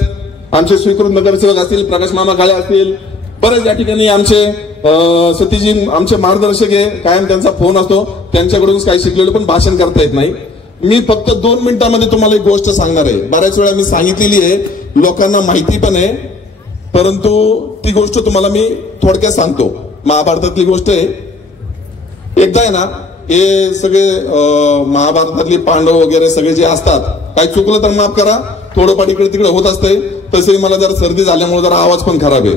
आमचे स्वीकृत नगरसेवक असतील, प्रकाश मामा काळे असतील, बरेच या ठिकाणी आमचे सतीजी आमचे मार्गदर्शक आहे, कायम त्यांचा फोन असतो, त्यांच्याकडून काही शिकलेलो, पण भाषण करता येत नाही. मी फक्त 2 मिनिटांमध्ये तुम्हाला एक गोष्ट सांगणार आहे. बऱ्याच वेळा मी सांगितलेली आहे, लोकांना माहिती पण आहे, परंतु ती गोष्ट तुम्हाला मी थोडक्यात सांगतो. महाभारतातली गोष्ट आहे. एकदा आहे ना, हे सगळे महाभारतातली पांडव वगैरे सगळे जे असतात, काही चुकलं तर माफ करा, थोडंफार इकडे तिकडे होत असते. तसे मला जरा सर्दी झाल्यामुळे जरा आवाज पण खराब आहे.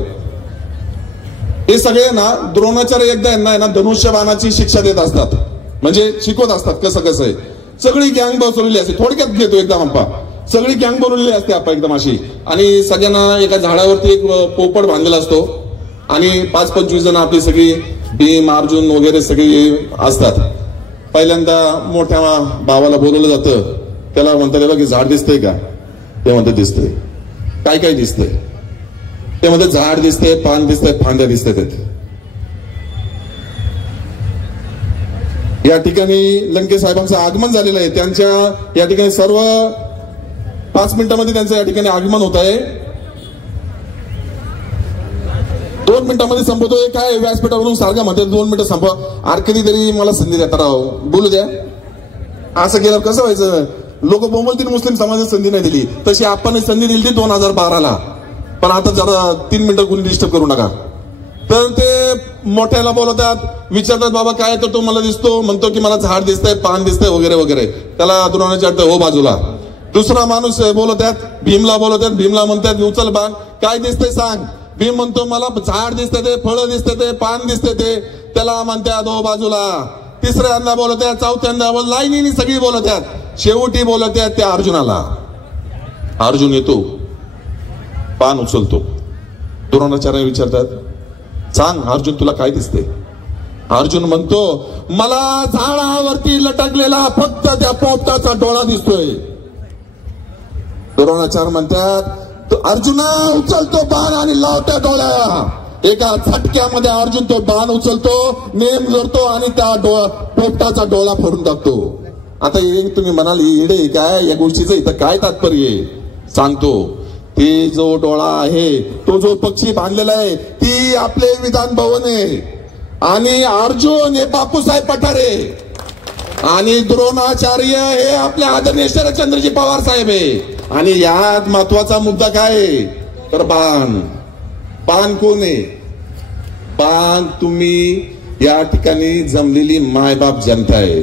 हे सगळे ना द्रोणाचार्य एकदा यांना आहे ना धनुष्यबाणाची शिक्षा देत असतात, म्हणजे शिकवत असतात कसं कसं आहे. सगळी गँग बसवलेली असते. थोडक्यात घेतो एकदम आप्पा, सगळी गँग बनवलेली असते आप्पा एकदम अशी, आणि सगळ्यांना एका झाडावरती एक पोपट बांधलेला असतो आणि 5-25 जण आपली सगळी भीम अर्जुन वगैरे सगळी असतात. पहिल्यांदा मोठ्या भावाला बोलवलं जातं, त्याला म्हणतात बघ झाड दिसतंय का? ते म्हणतात दिसतंय. काय काय दिसतंय? ते म्हणतात झाड दिसतंय, पान दिसतंय, फांद्या दिसतात. या ठिकाणी लंके साहेबांचं आगमन झालेलं आहे. त्यांच्या या ठिकाणी सर्व 5 मिनिटांमध्ये त्यांचं या ठिकाणी आगमन होत आहे. 2 मिनिटांमध्ये संपवतोय. काय व्यासपीठावरून सारखं म्हणतात 2 मिनिटं संपवा. आर कधीतरी मला संधी देता राव, बोलू द्या. असं केलं कसं व्हायचं? लोक बोंबलतील मुस्लिम समाजात संधी नाही दिली, तशी आपण संधी दिली 2012ला. पण आता जरा 3 मिनिटं कोणी डिस्टर्ब करू नका. तर ते मोठ्याला बोलवतात, विचारतात बाबा काय, तर तो मला दिसतो, म्हणतो की मला झाड दिसतंय, पान दिसतंय वगैरे वगैरे. त्याला दुरावण्याचे अर्थ हो बाजूला. दुसरा माणूस बोलवतात, भीमला बोलवतात. भीमला म्हणतात उचल बाण, काय दिसतंय सांग. भीम म्हणतो मला झाड दिसते ते, फळं दिसते ते, पान दिसते ते. त्याला म्हणतात हो बाजूला. तिसऱ्यांदा बोलवतात, चौथ्यांदा लाईनीने सगळी बोलवतात. शेवटी बोलवतात त्या अर्जुनाला. अर्जुन येतो, पान उचलतो. द्रोणाचार्य विचारतात सांग अर्जुन तुला काय दिसते? अर्जुन म्हणतो मला झाडावरती लटकलेला फक्त त्या पोपटाचा डोळा दिसतोय. द्रोणाचार्य म्हणतात अर्जुना उचलतो बाण आणि लावत्या डोळ्या. एका झटक्यामध्ये अर्जुन तो बाण उचलतो, नेम जोडतो आणि त्या पोपटाचा डोळा फोडून टाकतो. आता तुम्ही म्हणाल येडे काय, या गोष्टीचं इथं काय तात्पर्य आहे? सांगतो. ते जो डोळा आहे, तो जो पक्षी बांधलेला आहे, ती आपले विधान भवन आहे. आणि अर्जुन हे बापूसाहेब पठारे आणि द्रोणाचार्य हे आपले आदरणीय शरदचंद्रजी पवार साहेब आहे. आणि यात महत्वाचा मुद्दा काय आहे तर बाण. बाण कोण आहे? बाण तुम्ही या ठिकाणी जमलेली मायबाप जनता आहे.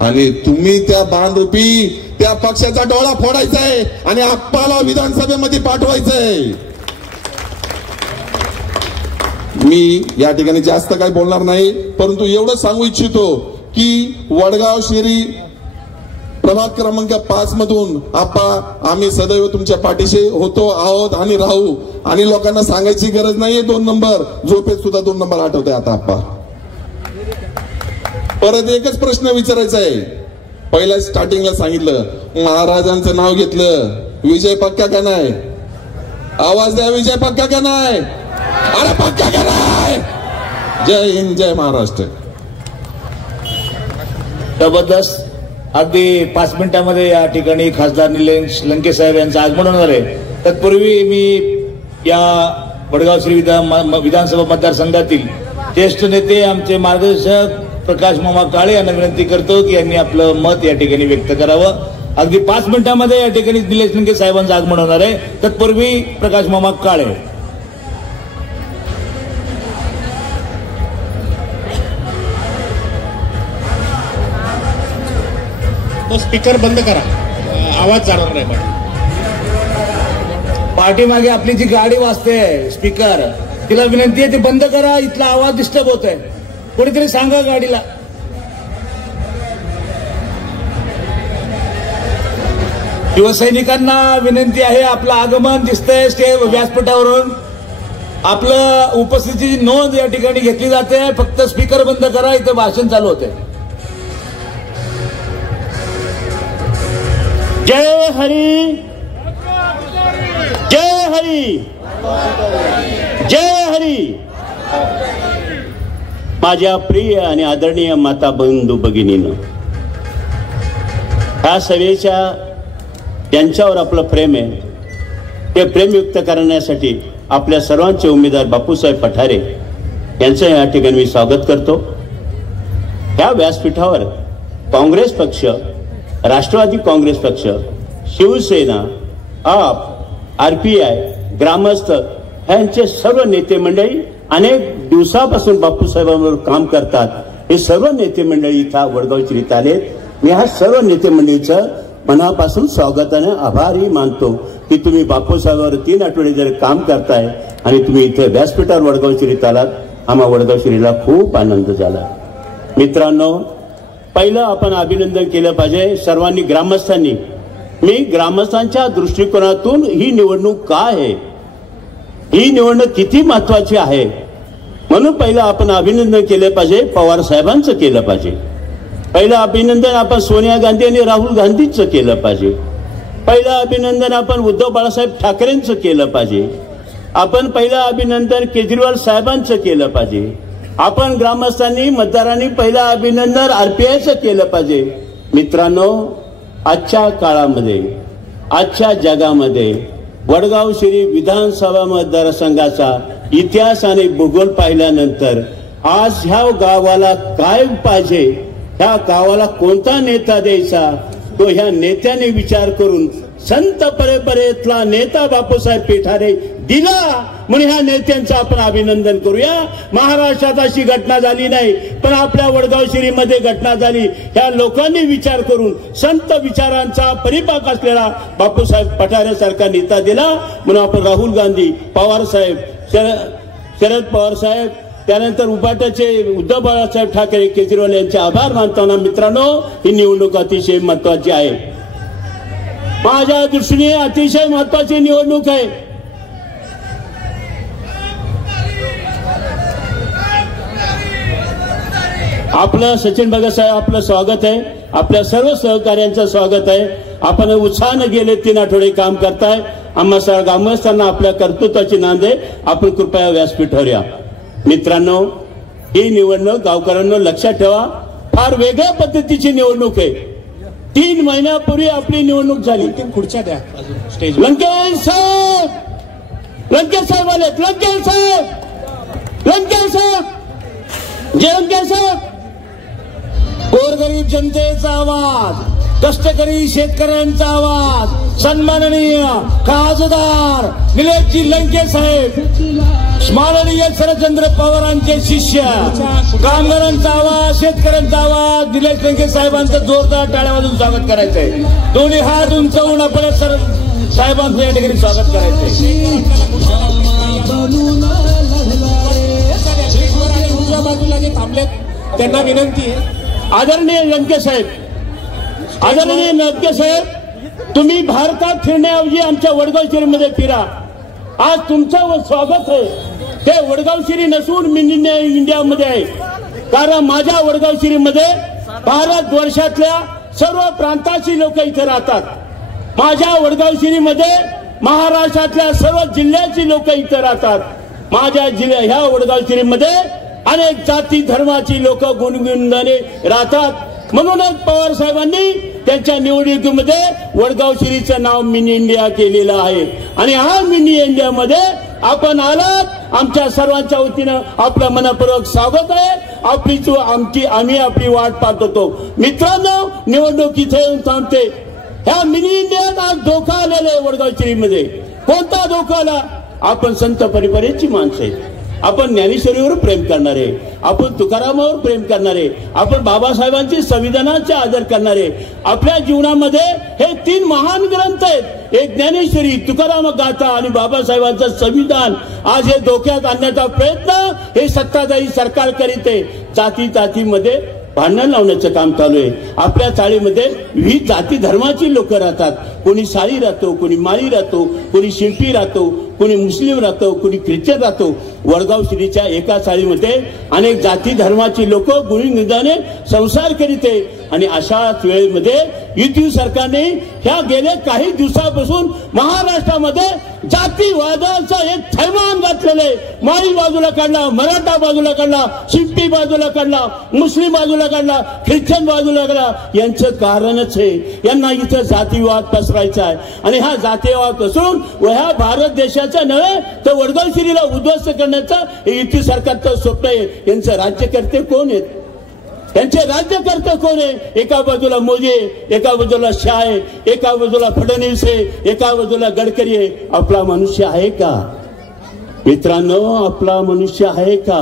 आणि तुम्ही त्या बाणरूपी त्या पक्षाचा डोळा फोडायचा आहे आणि आप्पाला विधानसभेमध्ये पाठवायचं आहे. मी या ठिकाणी जास्त काही बोलणार नाही, परंतु एवढं सांगू इच्छितो की वडगाव शेरी प्रभाग क्रमांक 5 मधून आप्पा आम्ही सदैव तुमच्या पाठीशी होतो, आहोत आणि राहू. आणि लोकांना सांगायची गरज नाहीये 2 नंबर, झोपेत सुद्धा 2 नंबर आठवते आता आप्पा. परत एकच प्रश्न विचारायचा आहे. पहिल्या स्टार्टिंगला सांगितलं महाराजांचं नाव घेतलं, विजय पक्का का नाही? आवाज द्या, विजय पक्का का नाही? अरे पक्का का नाही? जय हिंद, जय महाराष्ट्र. जबरदस्त. अगदी 5 मिनिटांमध्ये या ठिकाणी खासदार निलेश लंके साहेब यांचं आगमन होणार आहे. तत्पूर्वी मी या वडगाव श्री विधानसभा मतदारसंघातील ज्येष्ठ नेते आमचे मार्गदर्शक प्रकाश मामा काळे यांना विनंती करतो की यांनी आपलं मत या ठिकाणी व्यक्त करावं. अगदी 5 मिनिटांमध्ये या ठिकाणी निलेश लंके साहेबांचं आगमन होणार आहे. तत्पूर्वी प्रकाश मामा काळे. तो स्पीकर बंद करा, आवाज जाणार नाही. पाठीमागे आपली जी गाडी वाजते स्पीकर, तिला विनंती आहे ती बंद करा, इथला आवाज डिस्टर्ब होत आहे. कोणीतरी सांगा गाडीला. शिवसैनिकांना विनंती आहे, आपलं आगमन दिसतंय स्टेज व्यासपीठावरून. आपलं उपस्थितीची नोंद या ठिकाणी घेतली जाते. फक्त स्पीकर बंद करा, इथं भाषण चालू होते. जय हरी, जय हरी, जय हरी. माझ्या प्रिय आणि आदरणीय माता बंधू भगिनींनो, ह्या सभेच्या ज्यांच्यावर आपलं प्रेम आहे ते प्रेम व्यक्त करण्यासाठी आपल्या सर्वांचे उमेदवार बापूसाहेब पठारे यांचं या ठिकाणी मी स्वागत करतो. ह्या व्यासपीठावर काँग्रेस पक्ष, राष्ट्रवादी काँग्रेस पक्ष, शिवसेना, आप, RPI, ग्रामस्थ यांचे सर्व नेते मंडळी अनेक दिवसापासून बापूसाहेबांवर काम करतात. हे सर्व नेते मंडळी इथं वडगावची रीत आलेत. मी ह्या सर्व नेते मंडळीचं मनापासून स्वागताने आभारी मानतो की तुम्ही बापूसाहेबांवर 3 आठवडे जर काम करताय आणि तुम्ही इथे व्यासपीठावर वडगावची रीत आलात. आम्हा वडगाव शिरीला खूप आनंद झाला. मित्रांनो, पहिलं आपण अभिनंदन केलं पाहिजे सर्वांनी, ग्रामस्थांनी. मी ग्रामस्थांच्या दृष्टिकोनातून ही निवडणूक काय आहे, ही निवडणूक किती महत्वाची आहे, म्हणून पहिलं आपण अभिनंदन केलं पाहिजे पवार साहेबांचं केलं पाहिजे. पहिलं अभिनंदन आपण सोनिया गांधी आणि राहुल गांधींचं केलं पाहिजे. पहिलं अभिनंदन आपण उद्धव बाळासाहेब ठाकरेंचं केलं पाहिजे. आपण पहिलं अभिनंदन केजरीवाल साहेबांचं केलं पाहिजे. आपण ग्रामस्थांनी मतदारांनी पहिलं अभिनंदन आरपीआयचं केलं पाहिजे. मित्रांनो, आजच्या काळामध्ये आजच्या जगामध्ये वडगाव श्री विधानसभा मतदारसंघाचा इतिहास आणि भूगोल पाहिल्यानंतर आज ह्या गावाला काय पाहिजे, ह्या गावाला कोणता नेता द्यायचा, तो ह्या नेत्याने विचार करून संत परंपरेतला नेता बापूसाहेब पेठारे दिला म्हणून ह्या नेत्यांचं आपण अभिनंदन करूया. महाराष्ट्रात अशी घटना झाली नाही, पण आपल्या वडगाव शिरीमध्ये घटना झाली. ह्या लोकांनी विचार करून संत विचारांचा परिपाक असलेला बापूसाहेब पठारेसारखा नेता दिला म्हणून आपण राहुल गांधी, पवार साहेब, शरद पवार साहेब, त्यानंतर उपाटाचे उद्धव बाळासाहेब ठाकरे, केजरीवाल यांचे आभार मानताना मित्रांनो, ही निवडणूक अतिशय महत्वाची आहे. माझ्या दृष्टीने अतिशय महत्वाची निवडणूक आहे. आपलं सचिन भगत साहेब, आपलं स्वागत आहे. आपल्या सर्व सहकार्यांचं स्वागत आहे. आपण उत्साहानं गेले 3 आठवडे काम करताय. आम्हा सर्व ग्रामस्थांना आपल्या कर्तृत्वाची नांद आहे. आपण कृपया व्यासपीठावर या. मित्रांनो, ही निवडणूक गावकऱ्यांना लक्षात ठेवा, फार वेगळ्या पद्धतीची निवडणूक आहे. 3 महिन्यापूर्वी आपली निवडणूक झाली. खुर्च्या द्या स्टेज. लंकेश साहेब, लंकेश साहेब आलेत. लंकेश साहेब, लंकेश साहेब, जय लंकेश साहेब. गोरगरीब जनतेचा आवाज, कष्टकरी शेतकऱ्यांचा आवाज, सन्माननीय खासदार निलेशजी लंके साहेब, माननीय शरदचंद्र पवारांचे शिष्य, कामगारांचा आवाज, शेतकऱ्यांचा आवाज, निलेश लंके साहेबांचं जोरदार टाळ्या वाजवून स्वागत करायचंय. दोन्ही हात उंचावून आपण साहेबांचं या ठिकाणी स्वागत करायचंय. बाजूला जे थांबलेत त्यांना विनंती आहे. आदरणीय लंके साहेब, आदरणीय लंके साहेब, तुम्ही भारतात फिरण्याऐवजी आमच्या वडगाव शिरीमध्ये फिरा. आज तुमचं स्वागत आहे. ते वडगाव शिरी नसून मिनी इंडियामध्ये आहे. कारण माझ्या वडगाव शिरीमध्ये भारतवर्षातल्या सर्व प्रांताची लोक इथे राहतात. माझ्या वडगाव शिरीमध्ये महाराष्ट्रातल्या सर्व जिल्ह्याची लोक इथे राहतात. माझ्या ह्या वडगाव शिरीमध्ये अनेक जाती धर्माची लोक गुणगुणाने राहतात. म्हणूनच पवार साहेबांनी त्यांच्या निवडणुकीमध्ये वडगाव शिरीचं नाव मिनी इंडिया केलेलं आहे. आणि हा मिनी इंडियामध्ये आपण आलात, आमच्या सर्वांच्या वतीनं आपलं मनपूर्वक स्वागत आहे. आम्ही आपली वाट पाहत होतो. मित्रांनो, निवडणूक इथे येऊन थांबते. ह्या मिनी इंडियात आज धोका आलेला आहे वडगाव शिरीमध्ये. कोणता धोका आला? आपण संत परंपरेची माणसं आहेत. आपण ज्ञानेश्वरीवर प्रेम करणारे, आपण तुकारामावर प्रेम करणारे, आपण बाबासाहेबांची संविधानाचा आदर करणारे. आपल्या जीवनामध्ये हे 3 महान ग्रंथ आहेत. एक ज्ञानेश्वरी, तुकाराम गाथा आणि बाबासाहेबांचं संविधान. आज हे धोक्यात आणण्याचा प्रयत्न हे सत्ताधारी सरकार करीत आहे. जातीमध्ये भांडण लावण्याचं काम चालू आहे. आपल्या चाळीमध्ये विविध जाती धर्माची लोक राहतात. कोणी साळी राहतो, कोणी माळी राहतो, कोणी शिंपी राहतो, कोणी मुस्लिम राहतो, कोणी ख्रिश्चन राहतो. वडगाव शिरीच्या एका चाळीमध्ये अनेक जाती धर्माची लोक गुणीगुणाने संसार करीत आहे. आणि अशाच वेळेमध्ये युती सरकारने ह्या गेल्या काही दिवसापासून महाराष्ट्रामध्ये जातीवादाचा एक थैमान घातलेले. माळी बाजूला काढला, मराठा बाजूला काढला, शिंपी बाजूला काढला, मुस्लिम बाजूला काढला, ख्रिश्चन बाजूला काढला. यांचं कारणच आहे, यांना इथं जातीवाद पसरायचा आहे. आणि हा जातीवाद पसरून ह्या भारत देशाचा नव्हे तर वडगाव शिरीला उद्ध्वस्त करण्याचं युती सरकारचं स्वप्न आहे. यांचं राज्यकर्ते कोण आहेत? त्यांचे राज्यकर्ते कोण आहे? एका बाजूला मोदी आहे, एका बाजूला शाह आहे, एका बाजूला फडणवीस आहे, एका बाजूला गडकरी आहे. आपला मनुष्य आहे का मित्रांनो? आपला मनुष्य आहे का?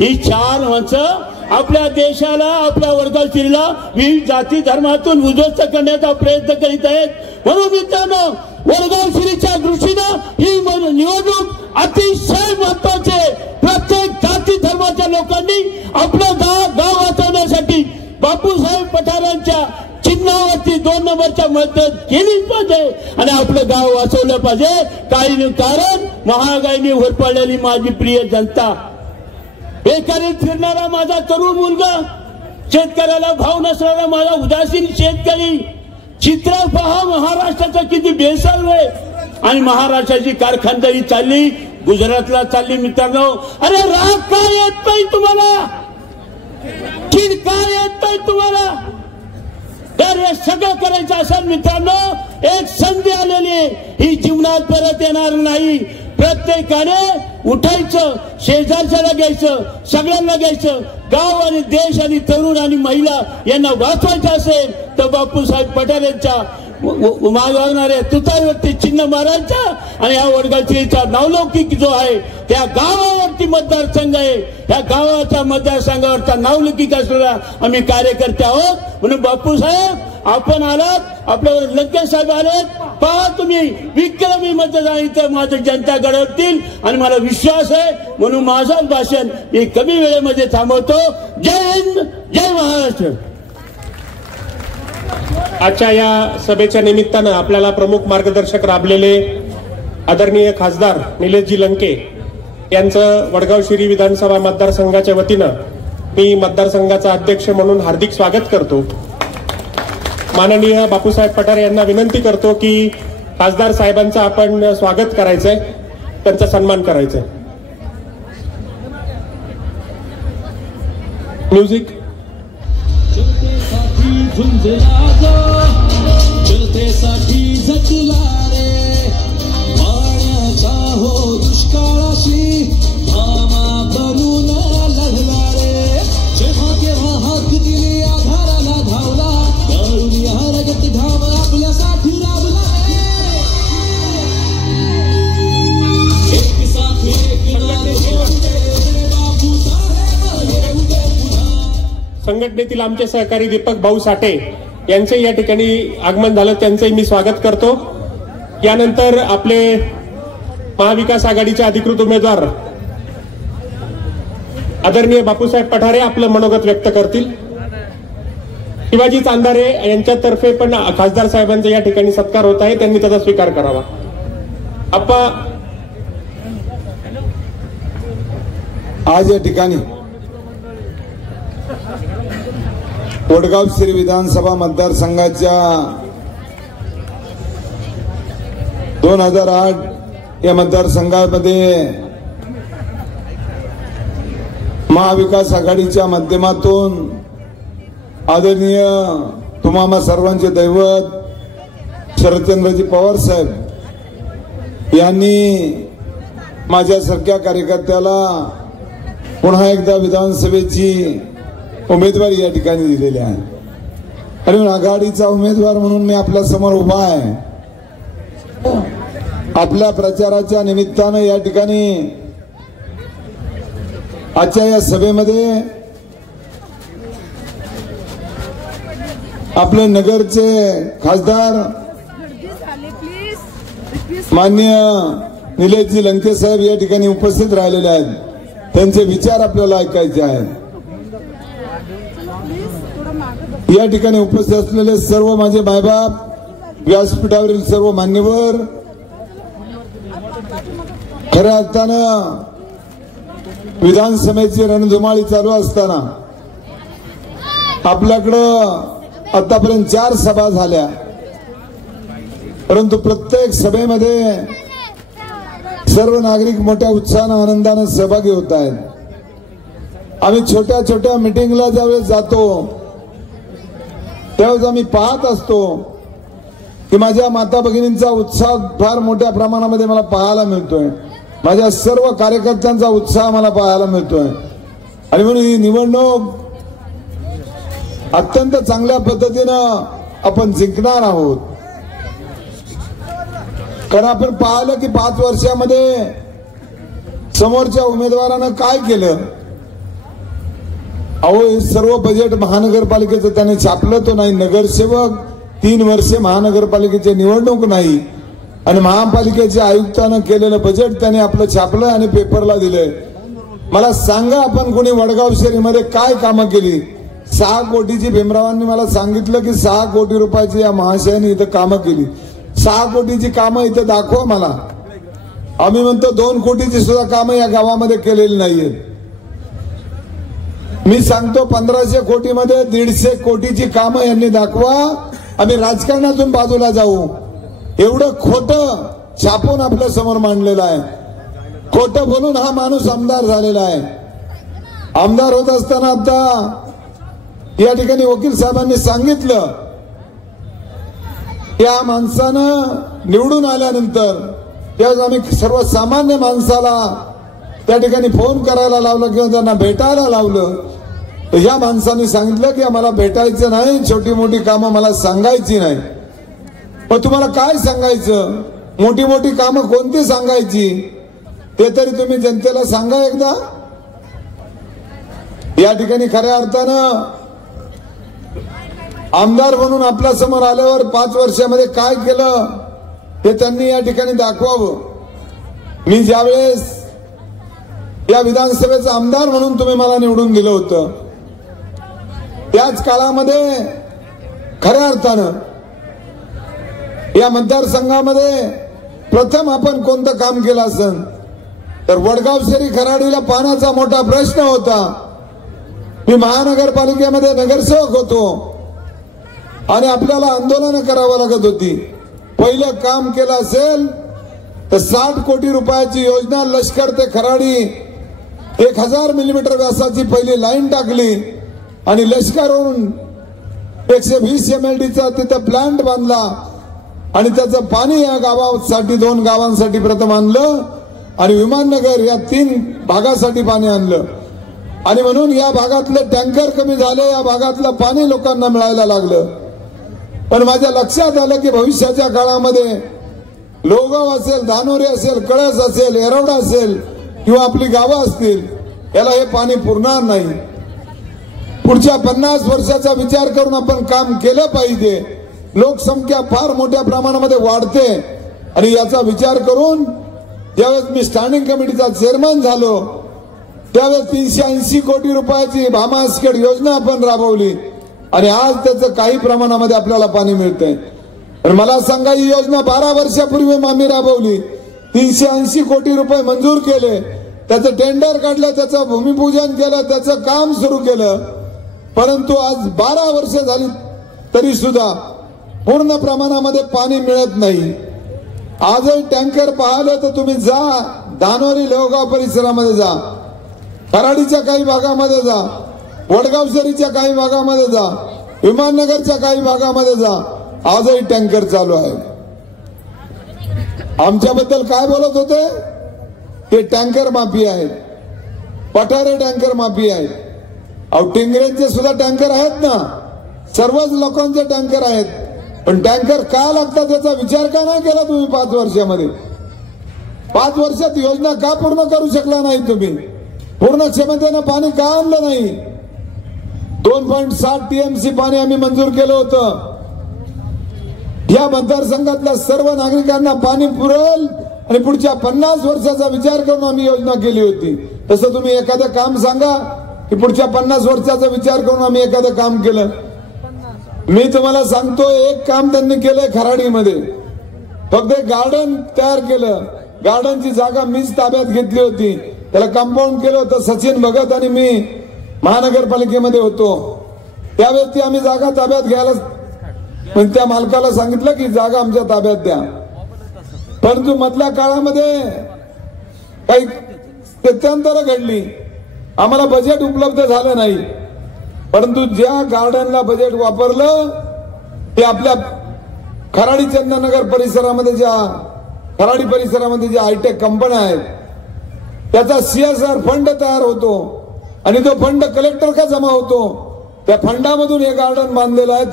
ही 4 माणसं आपल्या देशाला, आपल्या वडगाव शिरीला विविध जाती धर्मातून उद्ध्वस्त करण्याचा प्रयत्न करीत आहेत. म्हणून मित्रांनो, वडगाव शिरीच्या दृष्टीनं ही निवडणूक अतिशय महत्वाची आहे. प्रत्येक जाती धर्माच्या लोकांनी आपलं गाव वाचवण्यासाठी बापूसाहेब पठारांच्या चिन्हावरती 2 नंबरच्या मदत केलीच पाहिजे आणि आपलं गाव वाचवलं पाहिजे. काही कारण महागाईने होरपळलेली माझी प्रिय जनता, बेकारीत फिरणारा माझा तरुण मुलगा, शेतकऱ्याला भाव नसणारा माझा उदासीन शेतकरी. चित्र पहा महाराष्ट्राचं किती बेसाळ आहे. आणि महाराष्ट्राची कारखानदारी चालली गुजरातला चालली मित्रांनो. अरे राग काय येत नाही तुम्हाला, चिड काय येत नाही तुम्हाला? तर हे सगळं करायचं असेल मित्रांनो, एक संधी आलेली आहे, ही जीवनात परत येणार नाही. प्रत्येकाने उठायचं, शेजारच्याला घ्यायचं, सगळ्यांना घ्यायचं. गाव आणि देश आणि तरुण आणि महिला यांना वाचवायचं असेल तर बापूसाहेब पठारेंच्या मागवणारे तुतारीवरती चिन्ह मारायचं आणि या वडगावचा नावलौकिक जो आहे त्या गावावरती मतदारसंघ आहे, त्या गावाच्या मतदारसंघावरचा नावलौकिक असलेला आम्ही कार्यकर्ते आहोत. म्हणून बापूसाहेब आपण आलात, आपल्यावर लंके साहेब आलेत, पहा तुम्ही विक्रमी मतदान इथं माझं जनता घडवतील आणि मला विश्वास आहे. म्हणून माझं भाषण मी कमी वेळेमध्ये थांबवतो. जय हिंद, जय महाराष्ट्र. आजच्या या सभेच्या निमित्तानं आपल्याला प्रमुख मार्गदर्शक राबलेले आदरणीय खासदार निलेशजी लंके यांचं वडगाव शिरी विधानसभा मतदारसंघाच्या वतीनं मी मतदारसंघाचा अध्यक्ष म्हणून हार्दिक स्वागत करतो. माननीय बापूसाहेब पठारे यांना विनंती करतो की खासदार साहेबांचं आपण स्वागत करायचंय, त्यांचा सन्मान करायचंय. म्युझिक. जनतेसाठी झटला रे पाण्याचा हो दुष्काळाशी भामा बनून लढला रे. जेव्हा केव्हा हात दिली आधाराला धावला, गाळून हरगत घाम आपल्यासाठी राबला रे. एक साथ एक संघटनेतील आमचे सहकारी दीपक भाऊ साठे यांचे या ठिकाणी आगमन झालं, त्यांचंही मी स्वागत करतो. यानंतर आपले महाविकास आघाडीचे अधिकृत उमेदवार आदरणीय बापूसाहेब पठारे आपलं मनोगत व्यक्त करतील. शिवाजी चांदारे यांच्यातर्फे पण खासदार साहेबांचा या ठिकाणी सत्कार होत आहे, त्यांनी त्याचा स्वीकार करावा. आप्पा, आज या ठिकाणी वडगाव श्री विधानसभा मतदारसंघाच्या 2008 या मतदारसंघामध्ये महाविकास आघाडीच्या माध्यमातून आदरणीय तुम्हा सर्वांचे दैवत शरदचंद्रजी पवार साहेब यांनी माझ्यासारख्या कार्यकर्त्याला पुन्हा एकदा विधानसभेची उमेदवारी या ठिकाणी दिलेली आहे. आणि आघाडीचा उमेदवार म्हणून मी आपल्या समोर उभा आहे. आपल्या प्रचाराच्या निमित्तानं या ठिकाणी आजच्या या सभेमध्ये आपले नगरचे खासदार माननीय निलेशजी लंके साहेब या ठिकाणी उपस्थित राहिलेले आहेत. त्यांचे विचार आपल्याला ऐकायचे आहेत. या ठिकाणी उपस्थित असलेले सर्व माझे मायबाप, व्यासपीठावरील सर्व मान्यवर, खऱ्या अर्थानं विधानसभेची रणधुमाळी चालू असताना आपल्याकडं आतापर्यंत 4 सभा झाल्या, परंतु प्रत्येक सभेमध्ये सर्व नागरिक मोठ्या उत्साहानं आनंदानं सहभागी होत आहेत. आम्ही छोट्या छोट्या मिटिंगला ज्यावेळेस जातो त्यावेळेस आम्ही पाहत असतो की माझ्या माता भगिनींचा उत्साह फार मोठ्या प्रमाणामध्ये मला पाहायला मिळतोय. माझ्या सर्व कार्यकर्त्यांचा उत्साह मला पाहायला मिळतोय. आणि म्हणून ही निवडणूक अत्यंत चांगल्या पद्धतीनं आपण जिंकणार आहोत. कारण आपण पाहिलं की 5 वर्षामध्ये समोरच्या उमेदवारानं काय केलं. अहो, हे सर्व बजेट महानगरपालिकेचं त्याने छापलं तो नाही. नगरसेवक 3 वर्षे महानगरपालिकेची निवडणूक नाही आणि महापालिकेच्या आयुक्तानं केलेलं बजेट त्याने आपलं छापलं आणि पेपरला दिलंय. मला सांगा, आपण कोणी वडगाव शहरीमध्ये काय कामं केली? 6 कोटीची भीमरावांनी मला सांगितलं की 6 कोटी रुपयाची या महाशयाने इथं कामं केली. 6 कोटीची कामं इथं दाखवा मला. आम्ही म्हणतो 2 कोटीची सुद्धा कामं या गावामध्ये केलेली नाहीये. मी सांगतो 1500 कोटीमध्ये 150 कोटीची कामं यांनी दाखवा. आम्ही राजकारणातून बाजूला जाऊ. एवढं खोटं छापून आपल्या समोर मांडलेलं आहे. खोटं बोलून हा माणूस आमदार झालेला आहे. आमदार होत असताना आता या ठिकाणी वकील साहेबांनी सांगितलं, या माणसानं निवडून आल्यानंतर त्यावेळेस आम्ही सर्वसामान्य माणसाला त्या ठिकाणी फोन करायला लावलं किंवा त्यांना भेटायला लावलं, तर या माणसाने सांगितलं की आम्हाला भेटायचं नाही, छोटी मोठी कामं मला सांगायची नाही. पण तुम्हाला काय सांगायचं, मोठी मोठी कामं कोणती सांगायची ते तरी तुम्ही जनतेला सांगा एकदा. या ठिकाणी खऱ्या अर्थानं आमदार म्हणून आपल्या समोर आल्यावर 5 वर्षामध्ये काय केलं ते त्यांनी या ठिकाणी दाखवावं. मी ज्यावेळेस या विधानसभेचा आमदार म्हणून तुम्ही मला निवडून दिलं होतं, त्याच काळामध्ये खऱ्या अर्थानं या मतदारसंघामध्ये प्रथम आपण कोणतं काम केलं असेल तर वडगाव शहरी खराडीला पाण्याचा मोठा प्रश्न होता. मी महानगरपालिकेमध्ये नगरसेवक होतो आणि आपल्याला आंदोलन करावं लागत होती. पहिलं काम केलं असेल तर 60 कोटी रुपयाची योजना लष्कर ते खराडी 1000 मिलीमीटर व्यासाची पहिली लाईन टाकली आणि लष्करवरून 120 MLDचा तिथं प्लांट बांधला आणि त्याचं पाणी या गावासाठी 2 गावांसाठी प्रथम आणलं आणि विमाननगर या 3 भागासाठी पाणी आणलं. आणि म्हणून या भागातले टँकर कमी झाले, या भागातलं पाणी लोकांना मिळायला लागलं. पण माझ्या लक्षात आलं की भविष्याच्या काळामध्ये लोगाव असेल, धानोरी असेल, कळस असेल, येरवडा असेल किंवा आपली गावं असतील, याला हे पाणी पुरणार नाही. पुढच्या 50 वर्षाचा विचार करून आपण काम केलं पाहिजे. लोकसंख्या फार मोठ्या प्रमाणामध्ये वाढते आणि याचा विचार करून ज्यावेळेस मी स्टँडिंग कमिटीचा चेअरमन झालो त्यावेळेस 380 कोटी रुपयाची भामास्केड योजना आपण राबवली आणि आज त्याचं काही प्रमाणामध्ये आपल्याला पाणी मिळतंय. तर मला सांगा, ही योजना 12 वर्षापूर्वी आम्ही राबवली, 380 कोटी रुपये मंजूर केले, त्याचं टेंडर काढलं, त्याचं भूमिपूजन केलं, त्याचं काम सुरू केलं. परंतु आज 12 वर्ष झाली तरी सुद्धा पूर्ण प्रमाणामध्ये पाणी मिळत नाही. आजही टँकर पाहिले तर तुम्ही जा, धानोरी लेवगाव परिसरामध्ये जा, खराडीच्या काही भागामध्ये जा, वडगाव शहरीच्या काही भागामध्ये जा, विमाननगरच्या काही भागामध्ये जा, आजही टँकर चालू आहे. आमच्याबद्दल काय बोलत होते, ते टँकर माफी आहेत, पठारे टँकर माफी आहेत. अहो, टिंगरेंचे सुद्धा टँकर आहेत ना, सर्वच लोकांचे टँकर आहेत. पण टँकर का लागतात याचा विचार का नाही केला तुम्ही 5 वर्षामध्ये? 5 वर्षात योजना का पूर्ण करू शकला नाही तुम्ही? पूर्ण क्षमतेनं पाणी का आणलं नाही? 2.7 TMC पाणी आम्ही मंजूर केलं होतं. या मतदारसंघातल्या सर्व नागरिकांना पाणी पुरेल आणि पुढच्या 50 वर्षाचा विचार करून आम्ही योजना केली होती. तसं तुम्ही एखादं काम सांगा की पुढच्या 50 वर्षाचा विचार करून आम्ही एखादं काम केलं. मी तुम्हाला सांगतो, एक काम त्यांनी केलंय खराडीमध्ये, फक्त एक गार्डन तयार केलं. गार्डनची जागा मीच ताब्यात घेतली होती, त्याला कंपाऊंड केलं होतं. सचिन भगत आणि मी महानगरपालिकेमध्ये होतो त्यावेळेस ती आम्ही जागा ताब्यात घ्यायला, पण त्या मालकाला सांगितलं की जागा आमच्या ताब्यात द्या. परंतु मधल्या काळामध्ये काही स्थित्यंतरं घडली, आम्हाला बजेट उपलब्ध झालं नाही. परंतु ज्या गार्डनला बजेट वापरलं ते आपल्या खराडी चंदननगर परिसरामध्ये, खराडी परिसरामध्ये ज्या हायटेक कंपन्या आहेत त्याचा CSR फंड तयार होतो आणि तो फंड कलेक्टर का जमा होतो, त्या फंडामधून हे गार्डन बांधलेलं आहे.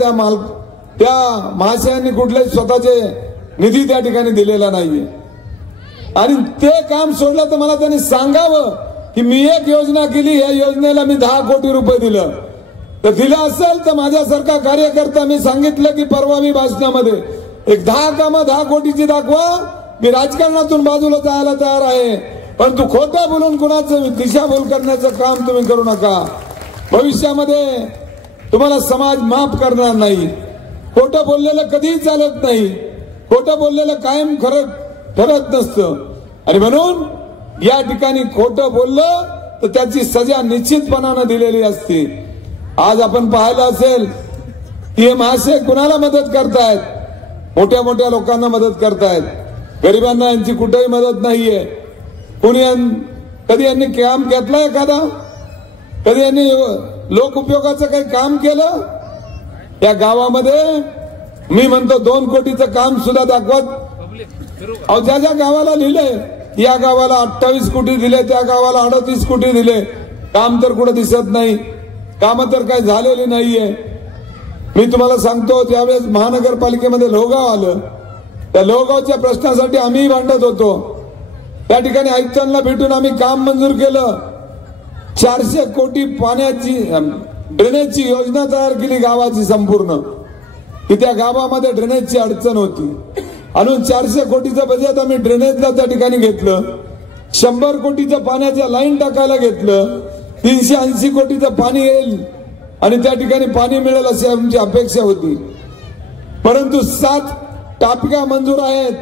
त्या महाशयांनी कुठलेच स्वतःचे निधी त्या ठिकाणी दिलेला नाहीये. आणि ते काम सोडलं तर मला त्यांनी सांगावं की मी एक योजना केली, या योजनेला मी 10 कोटी रुपये दिलं. तर दिलं असेल तर माझ्यासारखा कार्यकर्ता, मी सांगितलं की परवा मी भाषणामध्ये, एक 10 कामं 10 कोटीची दाखवा, मी राजकारणातून बाजूला जायला तयार आहे. परंतु खोटं बोलून कुणाचं दिशाभूल करण्याचं काम तुम्ही करू नका. भविष्यामध्ये तुम्हाला समाज माफ करणार नाही. खोटं बोललेलं कधीही चालत नाही, खोटं बोललेलं कायम खरं ठरत नसतं. आणि म्हणून या ठिकाणी खोटं बोललं तर त्याची सजा निश्चितपणानं दिलेली असते. आज आपण पाहिलं असेल की हे महाशय कुणाला मदत करतायत? मोठ्या मोठ्या लोकांना मदत करतायत, गरिबांना यांची कुठेही मदत नाहीये. कधी यांनी काम घेतलं एखादा? कधी यांनी लोक उपयोगाचं काही काम केलं या गावामध्ये? मी म्हणतो 2 कोटीचं काम सुद्धा दाखवत. अहो ज्या ज्या गावाला लिहिलंय, या गावाला 28 कोटी दिले, त्या गावाला 38 कोटी दिले, काम तर कुठं दिसत नाही, काम तर काही झालेली नाहीये. मी तुम्हाला सांगतो, ज्यावेळेस महानगरपालिकेमध्ये लोहगाव आलं, त्या लोहगावच्या प्रश्नासाठी आम्ही भांडत होतो. त्या ठिकाणी आयुक्तांना भेटून आम्ही काम मंजूर केलं. 400 कोटी पाण्याची ड्रेनेजची योजना तयार केली गावाची संपूर्ण, की त्या गावामध्ये ड्रेनेजची अडचण होती. आणून 400 कोटीचं बजेट आम्ही ड्रेनेजला त्या ठिकाणी घेतलं. 100 कोटीचं पाण्याच्या लाईन टाकायला घेतलं. 380 कोटीचं पाणी येईल आणि त्या ठिकाणी पाणी मिळेल अशी आमची अपेक्षा होती. परंतु 7 टापक्या मंजूर आहेत,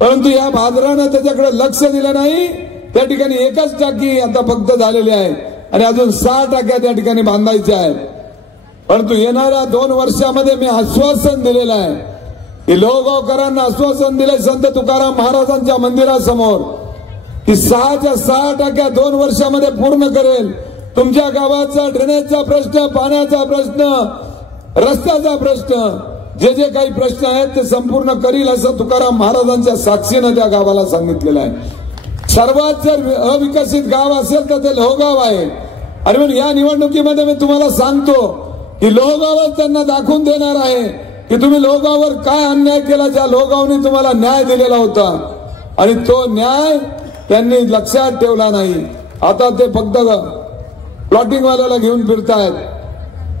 परंतु या भाजरानं त्याच्याकडे लक्ष दिलं नाही. त्या ठिकाणी 1च टाकी आता फक्त झालेली आहे आणि अजून 6 टाक्या त्या ठिकाणी बांधायच्या आहेत. परंतु येणाऱ्या 2 वर्षामध्ये मी आश्वासन दिलेलं आहे की लोहगावकरांना आश्वासन दिलंय संत तुकाराम महाराजांच्या मंदिरासमोर की 6च्या 6 टाक्या 2 वर्षामध्ये पूर्ण करेल. तुमच्या गावाचा ड्रेनेजचा प्रश्न, पाण्याचा प्रश्न, रस्त्याचा प्रश्न, जे जे काही प्रश्न आहेत ते संपूर्ण करील असं तुकाराम महाराजांच्या साक्षीनं त्या गावाला सांगितलेलं आहे. सर्वात जर अविकसित गाव असेल तर ते लोहगाव आहे. आणि म्हणून या निवडणुकीमध्ये मी तुम्हाला सांगतो की लोहगावच त्यांना दाखवून देणार आहे की तुम्ही लोहगाववर काय अन्याय केला, ज्या लोहगावने तुम्हाला न्याय दिलेला होता आणि तो न्याय त्यांनी लक्षात ठेवला नाही. आता ते फक्त प्लॉटिंग वाल्याला घेऊन फिरतायत.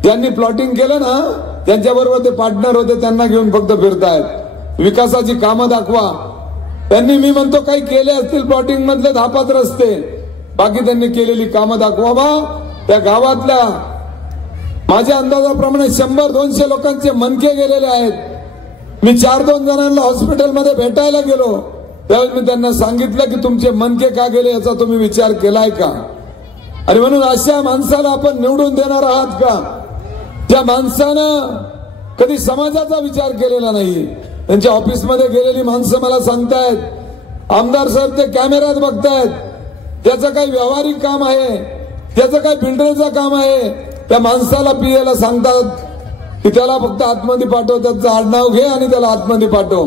ज्यांनी प्लॉटिंग केलं ना त्यांच्याबरोबर ते पार्टनर होते, त्यांना घेऊन फक्त फिरतायत. विकासाची कामं दाखवा. त्यांनी मी म्हणतो काही केले असतील प्लॉटिंग मधले 10-5 रस्ते, बाकी त्यांनी केलेली कामं दाखवा. त्या गावातल्या माझ्या अंदाजाप्रमाणे 100-200 लोकांचे मनके गेलेले आहेत. मी 4-2 जणांना हॉस्पिटलमध्ये भेटायला गेलो, त्यावेळेस मी त्यांना सांगितलं की तुमचे मनके का गेले याचा तुम्ही विचार केलाय का? आणि म्हणून अशा माणसाला आपण निवडून देणार आहात का ज्या माणसानं कधी समाजाचा विचार केलेला नाही? त्यांच्या ऑफिसमध्ये गेलेली माणसं मला सांगतायत, आमदार साहेब ते कॅमेऱ्यात बघतायत, त्याचं काही व्यावहारिक काम आहे, त्याचं काही बिल्डरचं काम आहे, त्या माणसाला पीएला सांगतात की त्याला फक्त आतमध्ये पाठव, त्याचं आडनाव घे आणि त्याला आतमध्ये पाठव.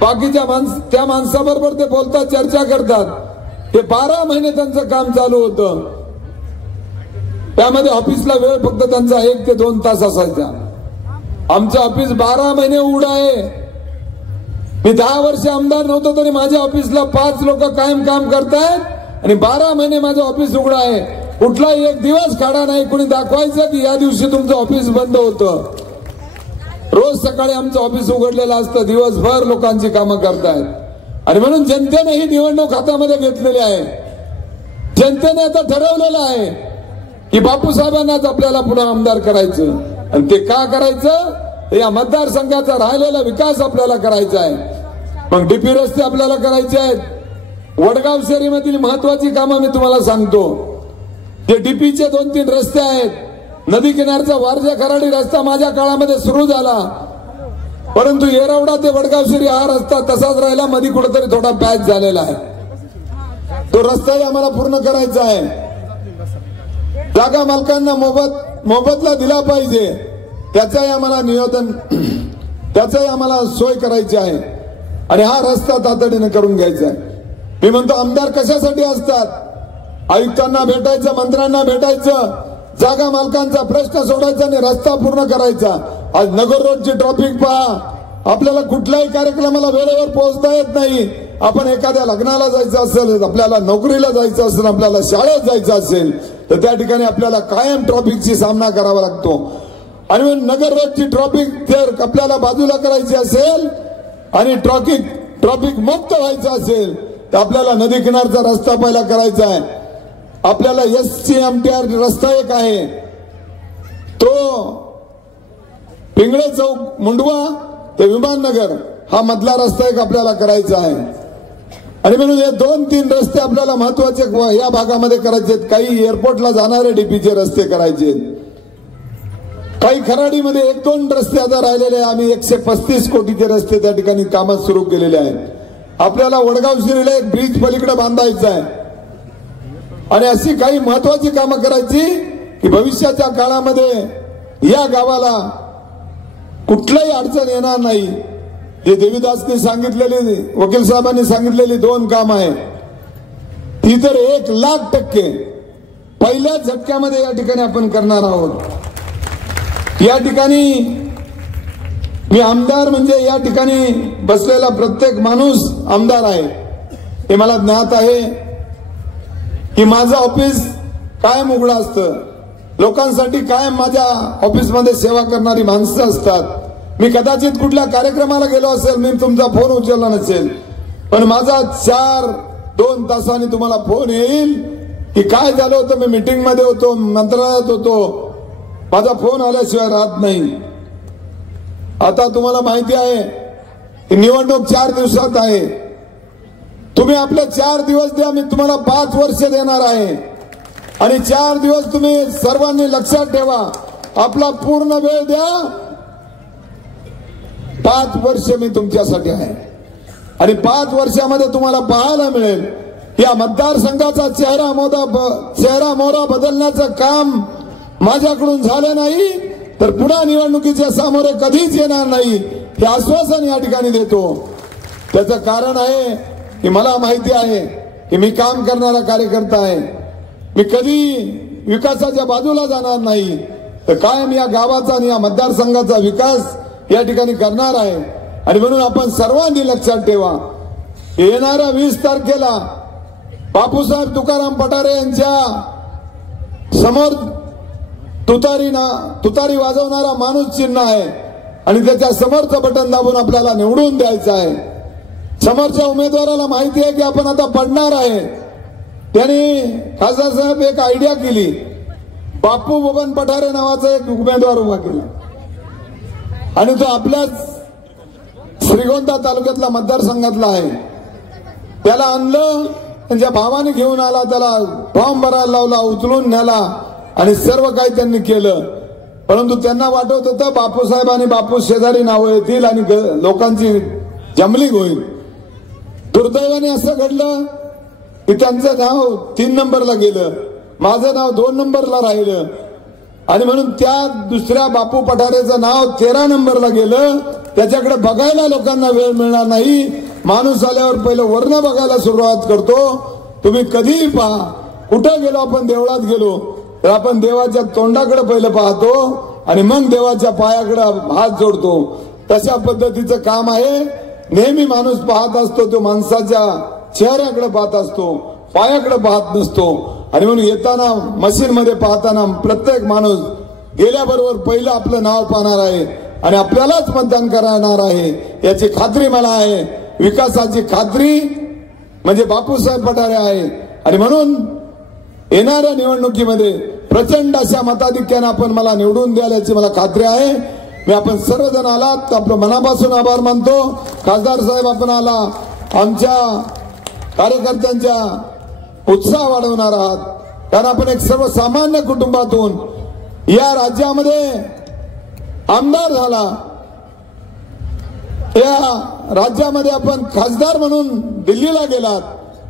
बाकीच्या त्या माणसाबरोबर ते बोलतात, चर्चा करतात. ते 12 महिने त्यांचं काम चालू होतं. त्यामध्ये ऑफिसला वेळ फक्त त्यांचा 1 ते 2 तास असायचा. आमचं ऑफिस 12 महिने उघड आहे. मी 10 वर्ष आमदार नव्हतो तरी माझ्या ऑफिसला 5 लोक कायम काम करतायत आणि 12 महिने माझं ऑफिस उघड आहे. कुठलाही एक दिवस काढा नाही कुणी दाखवायचं की या दिवशी तुमचं ऑफिस बंद होतं. रोज सकाळी आमचं ऑफिस उघडलेलं असतं, दिवसभर लोकांची कामं करतायत. आणि म्हणून जनतेने ही निवडणूक हातामध्ये घेतलेली आहे. जनतेने आता ठरवलेलं आहे की बापूसाहेबांनाच आपल्याला पुन्हा आमदार करायचं. आणि ते का करायचं? या मतदारसंघाचा राहिलेला विकास आपल्याला करायचा आहे. मग डीपी रस्ते आपल्याला करायचे आहेत. वडगाव शहरीमधील महत्वाची कामं मी तुम्हाला सांगतो. जे डीपीचे 2-3 रस्ते आहेत, नदी किनारचा वारजा खराडी रस्ता माझ्या काळामध्ये सुरू झाला, परंतु येरवडा ते वडगाव शहरी हा रस्ता तसाच राहिला, मध्ये कुठेतरी थोडा पॅच झालेला आहे. तो रस्ताही आम्हाला पूर्ण करायचा आहे. जागा मालकांना मोबदला दिला पाहिजे, त्याचाही आम्हाला नियोजन, त्याचाही आम्हाला सोय करायची आहे. आणि हा रस्ता तातडीने करून घ्यायचा आहे. मी म्हणतो आमदार कशासाठी असतात? आयुक्तांना भेटायचं, मंत्र्यांना भेटायचं, जागा मालकांचा प्रश्न सोडायचा आणि रस्ता पूर्ण करायचा. आज नगर रोडची ट्रॉफिक पहा. आपल्याला कुठल्याही कार्यक्रमाला वेळेवर पोहोचता येत नाही. आपण एखाद्या लग्नाला जायचं असेल, आपल्याला नोकरीला जायचं असेल, आपल्याला शाळेत जायचं असेल तर त्या ठिकाणी आपल्याला कायम ट्रॉफिकची सामना करावा लागतो. आणि म्हणून नगर रोडची ट्रॉफिक जर आपल्याला बाजूला करायची असेल आणि ट्रॉफिक मुक्त व्हायचं असेल तर आपल्याला नदी किनारचा रस्ता पहिला करायचा आहे. आपल्याला SCMTR रस्ता एक आहे, तो पिंगळे चौक मुंडवा ते विमाननगर हा मधला रस्ता एक आपल्याला करायचा आहे. आणि म्हणून हे 2-3 रस्ते आपल्याला महत्वाचे या भागामध्ये करायचे आहेत. काही एअरपोर्टला जाणारे डीपीचे रस्ते करायचे, काही खराडीमध्ये 1-2 रस्ते आता राहिलेले. आम्ही 135 कोटीचे रस्ते त्या ठिकाणी कामात सुरू केलेले आहेत. आपल्याला वडगाव शिरीला एक ब्रिज पलीकडे बांधायचा आहे आणि अशी काही महत्वाची कामं करायची की भविष्याच्या काळामध्ये या गावाला कुठलाही अडचण येणार नाही. जे देवीदासनी सांगितलेली, वकील साहेबांनी सांगितलेली 2 काम आहे ती तर 1,00,000% पहिल्याच झटक्यामध्ये या ठिकाणी आपण करणार आहोत. या ठिकाणी मी आमदार म्हणजे या ठिकाणी बसलेला प्रत्येक माणूस आमदार आहे हे मला ज्ञात आहे की माझं ऑफिस कायम उघडं असतं. लोकांसाठी कायम माझ्या ऑफिसमध्ये सेवा करणारी माणसं असतात. मी कदाचित कुठल्या कार्यक्रमाला गेलो असेल, मी तुमचा फोन उचलला नसेल, पण माझा 2 तासांनी तुम्हाला फोन येईल की काय झालं होतं, मी मीटिंग मध्ये होतो, मंत्रालयात होतो, माझा फोन आल्याशिवाय राहत नाही. आता तुम्हाला माहिती आहे की निवडणूक 4 दिवसात आहे. तुम्ही आपले 4 दिवस द्या, मी तुम्हाला 5 वर्ष देणार आहे आणि 4 दिवस तुम्ही सर्वांनी लक्षात ठेवा, आपला पूर्ण वेळ द्या. 5 वर्ष मी तुमच्यासाठी आहे आणि 5 वर्षामध्ये तुम्हाला पाहायला मिळेल या मतदारसंघाचा चेहरा मोहरा बदलण्याचं काम माझ्याकडून झालं नाही तर पुन्हा निवडणुकीच्या सामोरे कधीच येणार नाही हे आश्वासन या ठिकाणी देतो. त्याचं कारण आहे की मला माहिती आहे की मी काम करणारा कार्यकर्ता आहे. मी कधी विकासाच्या बाजूला जाणार नाही, तर कायम या गावाचा आणि या मतदारसंघाचा विकास या ठिकाणी करणार आहे. आणि म्हणून आपण सर्वांनी लक्षात ठेवा, येणाऱ्या 20 तारखेला बापूसाहेब तुकाराम पठारे यांच्या समोर तुतारी वाजवणारा माणूस चिन्ह आहे आणि त्याच्या समोरचं बटन दाबून आपल्याला निवडून द्यायचं आहे. समोरच्या उमेदवाराला माहिती आहे की आपण आता पडणार आहे. त्यांनी खासदार साहेब एक आयडिया केली, बापू बबन पठारे नावाचा एक उमेदवार उभा केला आणि तो आपल्याच श्रीगोंदा तालुक्यातला मतदारसंघातला आहे. त्याला आणलं, त्यांच्या भावाने घेऊन आला, त्याला फॉर्म भरायला लावला, उचलून नेला आणि सर्व काही त्यांनी केलं. परंतु त्यांना वाटत होतं बापूसाहेब आणि बापू शेजारी नावं येतील आणि लोकांची जमलिंग होईल. दुर्दैवाने असं घडलं की त्यांचं नाव 3 नंबरला गेलं, माझं नाव 2 नंबरला राहिलं आणि म्हणून त्या दुसऱ्या बापू पठारेचं नाव 13 नंबरला गेलं. त्याच्याकडे बघायला लोकांना वेळ मिळणार नाही. माणूस आल्यावर पहिलं वर्ण बघायला सुरुवात करतो. तुम्ही कधीही पहा, कुठं गेलो आपण, देवळात गेलो तर आपण देवाच्या तोंडाकडे पहिलं पाहतो आणि मग देवाच्या पायाकडे हात जोडतो. तशा पद्धतीचं काम आहे. नेहमी माणूस पाहत असतो, तो माणसाच्या चेहऱ्याकडे पाहत असतो, पायाकडे पाहत नसतो. आणि म्हणून येताना मशीन मध्ये पाहताना प्रत्येक माणूस गेल्याबरोबर पहिलं आपलं नाव पाहणार आहे आणि आपल्यालाच मतदान करणार आहे याची खात्री मला आहे. विकासाची खात्री म्हणजे बापूसाहेब पठारे आहे आणि म्हणून येणाऱ्या निवडणुकीमध्ये प्रचंड अशा मताधिक्याने आपण मला निवडून द्याल याची मला खात्री आहे. मी आपण सर्वजण आलात, आपलं मनापासून आभार मानतो. खासदार साहेब आपण आला, आमच्या कार्यकर्त्यांच्या उत्साह वाढवणार आहात, कारण आपण एक सर्वसामान्य कुटुंबातून या राज्यामध्ये आमदार झाला, या राज्यामध्ये आपण खासदार म्हणून दिल्लीला गेलात,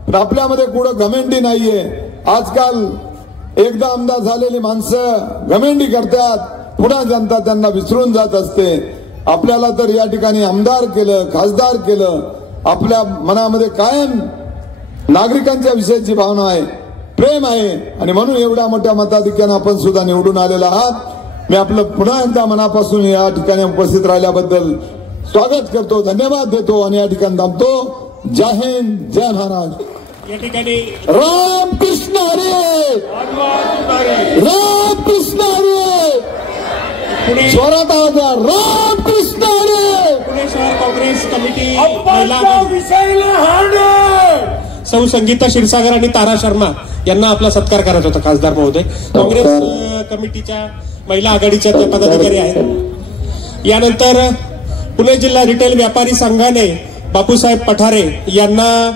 पण आपल्यामध्ये कुठं घमेंडी नाहीये. आजकाल एकदा आमदार झालेली माणसं घमेंडी करतात, पुन्हा जनता त्यांना विसरून जात असते. आपल्याला तर या ठिकाणी आमदार केलं, खासदार केलं. आपल्या मनामध्ये कायम नागरिकांच्या विषयीची भावना आहे, प्रेम आहे आणि म्हणून एवढ्या मोठ्या मताधिक्याने आपण सुद्धा निवडून आलेला आहात. मी आपलं पुन्हा एकदा मनापासून या ठिकाणी उपस्थित राहिल्याबद्दल स्वागत करतो, धन्यवाद देतो आणि या ठिकाणी थांबतो. जय हिंद, जय महाराज. या ठिकाणी रामकृष्ण हरी, रामकृष्ण हरी, स्वरात आवाज, रामकृष्ण हरी. पुणे शहर काँग्रेस कमिटी सौ संगीता क्षीरसागर आणि तारा शर्मा यांना आपला सत्कार करायचा होता खासदार महोदय. काँग्रेस कमिटीच्या महिला आघाडीच्या त्या पदाधिकारी आहेत. यानंतर पुणे जिल्हा रिटेल व्यापारी संघाने बापूसाहेब पठारे यांना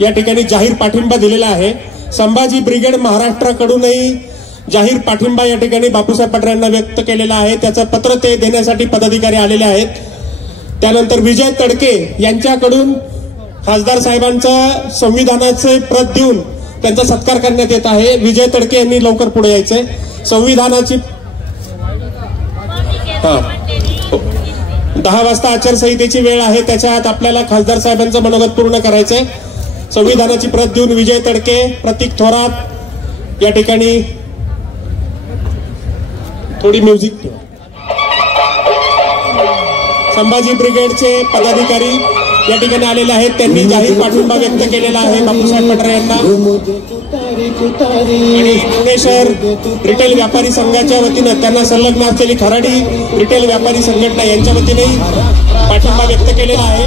या ठिकाणी जाहीर पाठिंबा दिलेला आहे. संभाजी ब्रिगेड महाराष्ट्राकडूनही जाहीर पाठिंबा या ठिकाणी बापूसाहेब पठारे यांना व्यक्त केलेला आहे. त्याचं पत्र ते देण्यासाठी पदाधिकारी आलेले आहेत. त्यानंतर विजय तडके यांच्याकडून खासदार साहेबांचं संविधानाचे प्रत देऊन त्यांचा सत्कार करण्यात येत आहे. विजय तडके यांनी लवकर पुढे यायचंय. संविधानाची 10 वाजता आचारसंहितेची वेळ आहे, त्याच्या आत आपल्याला खासदार साहेबांचं मनोगत पूर्ण करायचंय. संविधानाची प्रत देऊन विजय तडके, प्रतीक थोरात या ठिकाणी थोडी म्युझिक. संभाजी ब्रिगेडचे पदाधिकारी या ठिकाणी आलेले आहेत. त्यांनी जाहीर पाठिंबा व्यक्त केलेला आहे बापूसाहेब पठारे यांना. आणि पुणे शहर रिटेल व्यापारी संघाच्या वतीनं त्यांना संलग्न असलेली खराडी रिटेल व्यापारी संघटना यांच्या वतीनेही पाठिंबा व्यक्त केलेला आहे.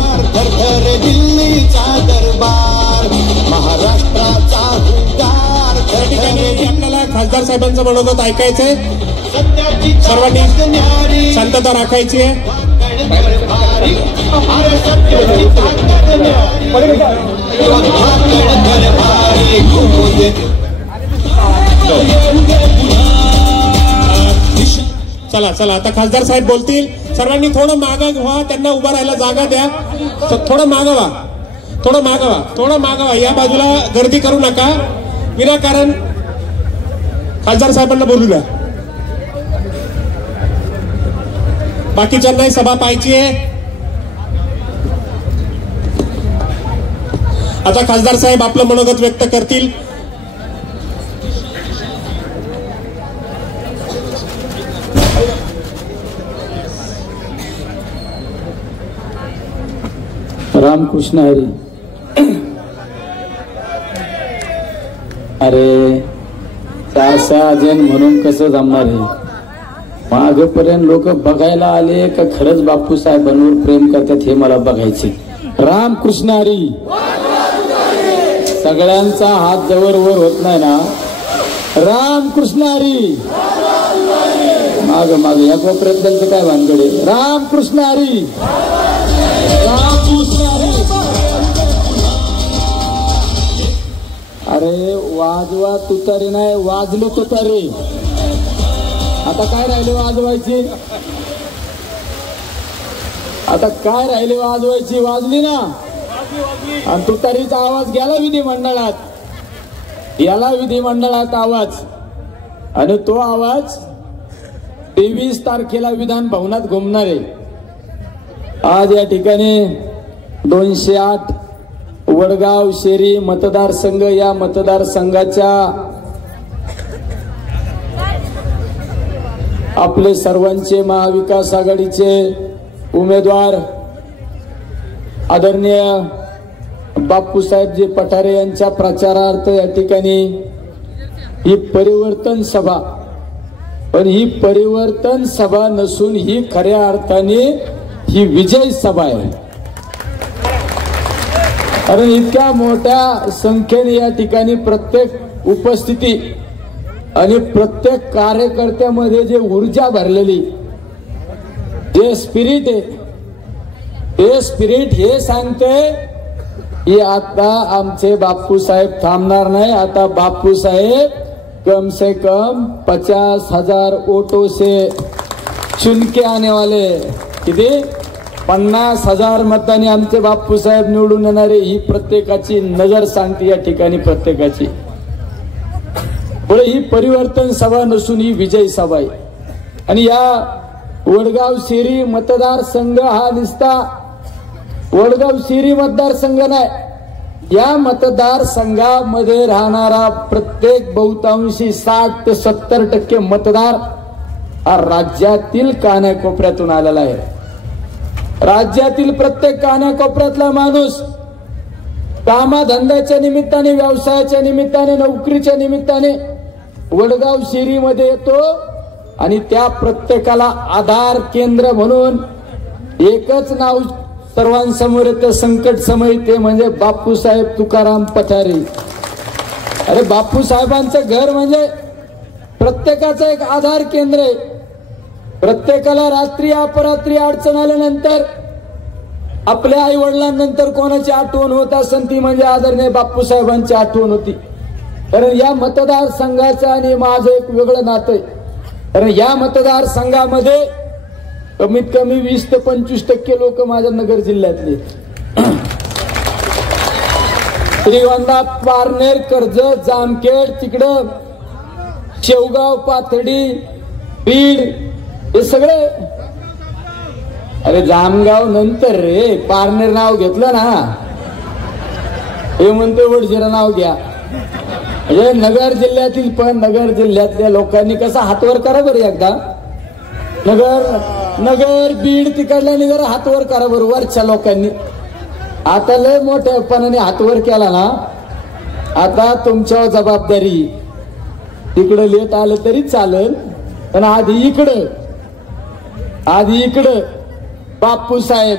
या ठिकाणी आपल्याला खासदार साहेबांचं मनोगत ऐकायचंय. सर्वांनी शांतता राखायची आहे. चला चला आता खासदार साहेब बोलतील. सर्वांनी थोडं मागं व्हा, त्यांना उभा राहायला जागा द्या. थोडं मागं व्हा, थोडं मागं व्हा, थोडं मागं व्हा. या बाजूला गर्दी करू नका विनाकारण. खासदार साहेबांना बोलू द्या. बाकीच्यांनाही सभा पाहायची आहे. आता खासदार साहेब आपलं मनोगत व्यक्त करतील. रामकृष्ण हरी. अरे सहा जण म्हणून कसं जमणार आहे? मागपर्यंत लोक बघायला आले का खरंच बापूसाहेबांवर प्रेम करतात हे मला बघायचे. रामकृष्ण हरी. सगळ्यांचा हात जवळ वर होत नाही ना. रामकृष्ण हरी. माग माग या कोपऱ्यात त्यांचं काय भानगड आहे? रामकृष्ण हरी. रामकृष्ण हरी. अरे वाजवा तुतारी नाही, वाजलो तुतारी. आता काय राहिले वाजवायची? आता काय राहिले वाजवायची? वाजली ना. आणि तुतारीचा आवाज गेला विधिमंडळात. याला विधिमंडळात आवाज. आणि तो आवाज 23 तारखेला विधान भवनात घुमणार आहे. आज या ठिकाणी 208 वडगाव शेरी मतदारसंघ, या मतदारसंघाच्या आपले सर्वांचे महाविकास आघाडीचे उमेदवार आदरणीय बापूसाहेबजी पठारे यांच्या प्रचारार्थ या ठिकाणी ही परिवर्तन सभा, पण ही परिवर्तन सभा नसून ही खऱ्या अर्थाने ही विजय सभा आहे. कारण इतक्या मोठ्या संख्येने या ठिकाणी प्रत्येक उपस्थिती आणि प्रत्येक कार्यकर्त्यामध्ये जे ऊर्जा भरलेली, जे स्पिरिट आहे, ते स्पिरिट हे सांगते की आता आमचे बापूसाहेब थांबणार नाही. आता बापूसाहेब कम से कम 50,000 वोटों से चुनके आने वाले. किती? 50,000 मतांनी आमचे बापूसाहेब निवडून येणारे. ही प्रत्येकाची नजर सांगते या ठिकाणी प्रत्येकाची. पुढे ही परिवर्तन सभा नसून ही विजय सभा आहे. आणि या वडगाव शेरी मतदारसंघ हा नुसता वडगाव शेरी मतदारसंघ नाही, या मतदारसंघामध्ये राहणारा प्रत्येक बहुतांशी 60 ते 70% मतदार हा राज्यातील कानाकोपऱ्यातून आलेला आहे. राज्यातील प्रत्येक कानाकोपऱ्यातला माणूस कामाधंद्याच्या निमित्ताने, व्यवसायाच्या निमित्ताने, नोकरीच्या निमित्ताने वडगाव शेरीमध्ये येतो. आणि त्या प्रत्येकाला आधार केंद्र म्हणून एकच नाव सर्वांसमोर येतं संकट समय, ते म्हणजे बापूसाहेब तुकाराम पठारे. अरे बापूसाहेबांचं घर म्हणजे प्रत्येकाचं एक आधार केंद्र आहे. प्रत्येकाला रात्री अपरात्री अडचण आल्यानंतर आपल्या आई वडिलांनंतर कोणाची आठवण होत असेल ती म्हणजे आदरणीय बापूसाहेबांची आठवण होती. कारण या मतदारसंघाचं आणि माझं एक वेगळं नातं आहे. कारण या मतदारसंघामध्ये कमीत कमी 20 ते 25% लोक माझ्या नगर जिल्ह्यातले. श्रीगोंदा, पारनेर, कर्जत, जामखेड, तिकडं शेवगाव, पाथर्डी, बीड, हे सगळे. अरे जामगाव नंतर रे, पारनेर नाव घेतलं ना, हे म्हणतोय वडजिरा नाव घ्या. म्हणजे नगर जिल्ह्यातील, पण नगर जिल्ह्यातल्या लोकांनी कसा हातवर करा बरं एकदा. नगर बीड तिकडल्याने जरा हातवर करा बरं वरच्या लोकांनी. आता लय मोठ्यापणाने हातवर केला ना, आता तुमच्यावर जबाबदारी. तिकडं लेट आलं तरी चालेल, पण आधी इकडं बापू साहेब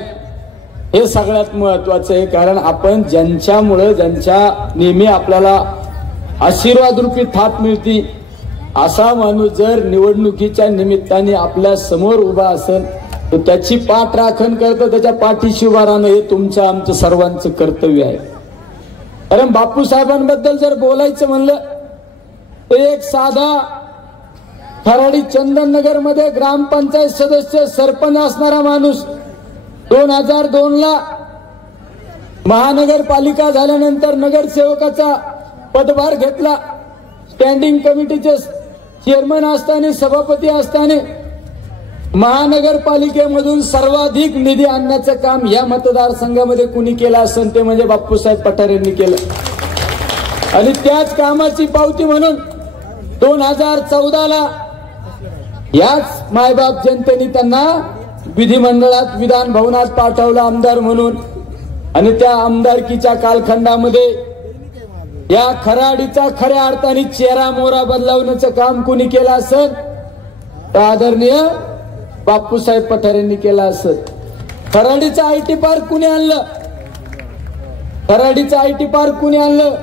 हे सगळ्यात महत्वाचं आहे. कारण आपण ज्यांच्यामुळं, ज्यांच्या नेहमी आपल्याला आशीर्वाद रूपी थाप मिळती, असा माणूस जर निवडणुकीच्या निमित्ताने आपल्या समोर उभा असेल तर त्याची पाठ राखण करतं, त्याच्या पाठीशी उभा राहणं हे तुमचं आमचं सर्वांचं कर्तव्य आहे. कारण बापू साहेबांबद्दल जर बोलायचं म्हणलं तर एक साधा खराडी चंदननगर मध्ये ग्रामपंचायत सदस्य, सरपंच असणारा माणूस 2002ला महानगरपालिका झाल्यानंतर नगरसेवकाचा पदभार घेतला. स्टँडिंग कमिटीचे चेअरमन असताना, सभापती असताना महानगरपालिकेमधून सर्वाधिक निधी आणण्याचं काम या मतदारसंघामध्ये कुणी केलं असेल ते म्हणजे बापूसाहेब पठारे यांनी केलं. आणि त्याच कामाची पावती म्हणून 2014ला याच मायबाप जनतेने त्यांना विधिमंडळात, विधान भवनात पाठवलं आमदार म्हणून. आणि त्या आमदारकीच्या कालखंडामध्ये या खराडीचा खऱ्या अर्थाने चेहरा मोहरा बदलावण्याचं काम कुणी केलं असेल तर आदरणीय बापूसाहेब पठारे यांनी केलं असेल. खराडीचं आयटी पार्क कुणी आणलं? खराडीचं आयटी पार्क कुणी आणलं?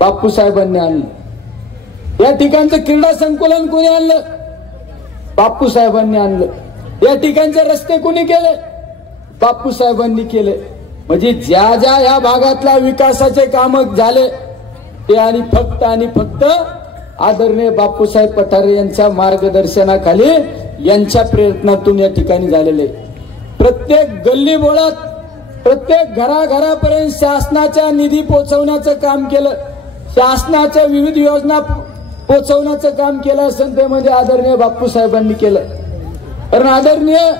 बापूसाहेबांनी आणलं. या ठिकाणचं क्रीडा संकुलन कुणी आणलं? बापूसाहेबांनी आणलं. या ठिकाणचे रस्ते कुणी केले? बापूसाहेबांनी केले. म्हणजे ज्या ज्या या भागातल्या विकासाचे काम झाले ते आणि फक्त आदरणीय बापूसाहेब पठारे यांच्या मार्गदर्शनाखाली, यांच्या प्रयत्नातून या ठिकाणी झालेले. प्रत्येक गल्ली बोळात, प्रत्येक घराघरापर्यंत शासनाच्या निधी पोहोचवण्याचं काम केलं, शासनाच्या विविध योजना पोहोचवण्याचं काम केलं असेल ते म्हणजे आदरणीय बापूसाहेबांनी केलं. कारण आदरणीय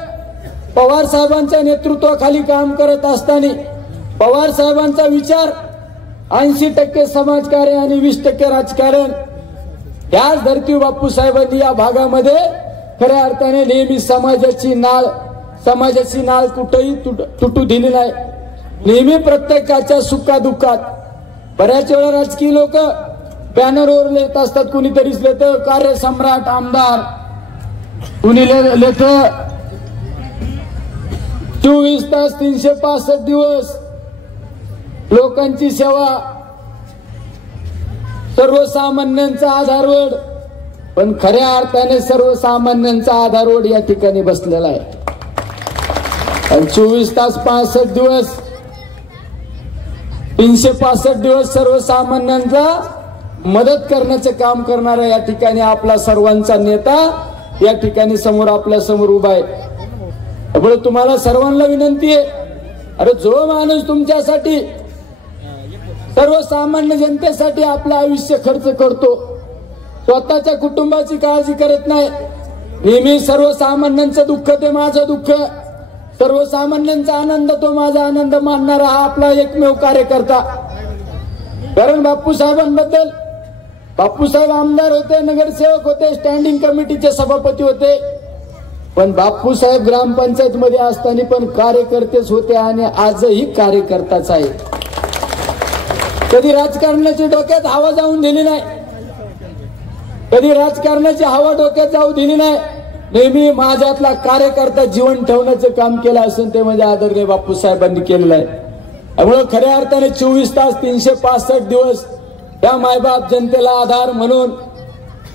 पवार साहेबांच्या नेतृत्वाखाली काम करत असताना पवार साहेबांचा विचार 80% समाजकार्य आणि 20% राजकारण, याच धर्ती बापूसाहेबांनी या भागामध्ये खऱ्या अर्थाने नेहमी समाजाची नाळ कुठेही तुटू दिली नाही. नेहमी प्रत्येकाच्या सुखादुःखात. बऱ्याच वेळा राजकीय लोक बॅनरवर लिहित असतात, कुणीतरी लिहितं कार्यसम्राट आमदार, कुणी लिहितं 24 तास 365 दिवस लोकांची सेवा, सर्वसामान्यांचा आधारवड. पण खऱ्या अर्थाने सर्वसामान्यांचा आधारवड या ठिकाणी बसलेला आहे. आणि 24 तास 65 दिवस 365 दिवस सर्वसामान्यांचा मदत करण्याचं काम करणारा या ठिकाणी आपला सर्वांचा नेता या ठिकाणी समोर आपल्या समोर उभा आहे. त्यामुळे तुम्हाला सर्वांना विनंती आहे, अरे जो माणूस तुमच्यासाठी, सर्वसामान्य जनतेसाठी आपलं आयुष्य खर्च करतो, स्वतःच्या कुटुंबाची काळजी करत नाही, नेहमी सर्वसामान्यांचं दुःख ते माझं दुःख, सर्वसामान्यांचा आनंद तो माझा आनंद मानणारा हा आपला एकमेव कार्यकर्ता. कारण बापूसाहेबांबद्दल, बापूसाहेब आमदार होते, नगरसेवक होते, स्टँडिंग कमिटीचे सभापती होते, पण बापूसाहेब ग्रामपंचायत मध्ये असताना पण कार्यकर्तेच होते आणि आजही कार्यकर्ताच आहे. कधी राजकारणाची डोक्यात हवा जाऊन दिली नाही, कधी राजकारणाची हवा डोक्यात जाऊ दिली नाही. नेहमी माझ्यातला कार्यकर्ता जीवन ठेवण्याचं काम केलं असेल ते म्हणजे आदरणीय बापूसाहेबांनी केलेलं आहे. त्यामुळे खऱ्या अर्थाने 24 तास 365 दिवस या मायबाप जनतेला आधार म्हणून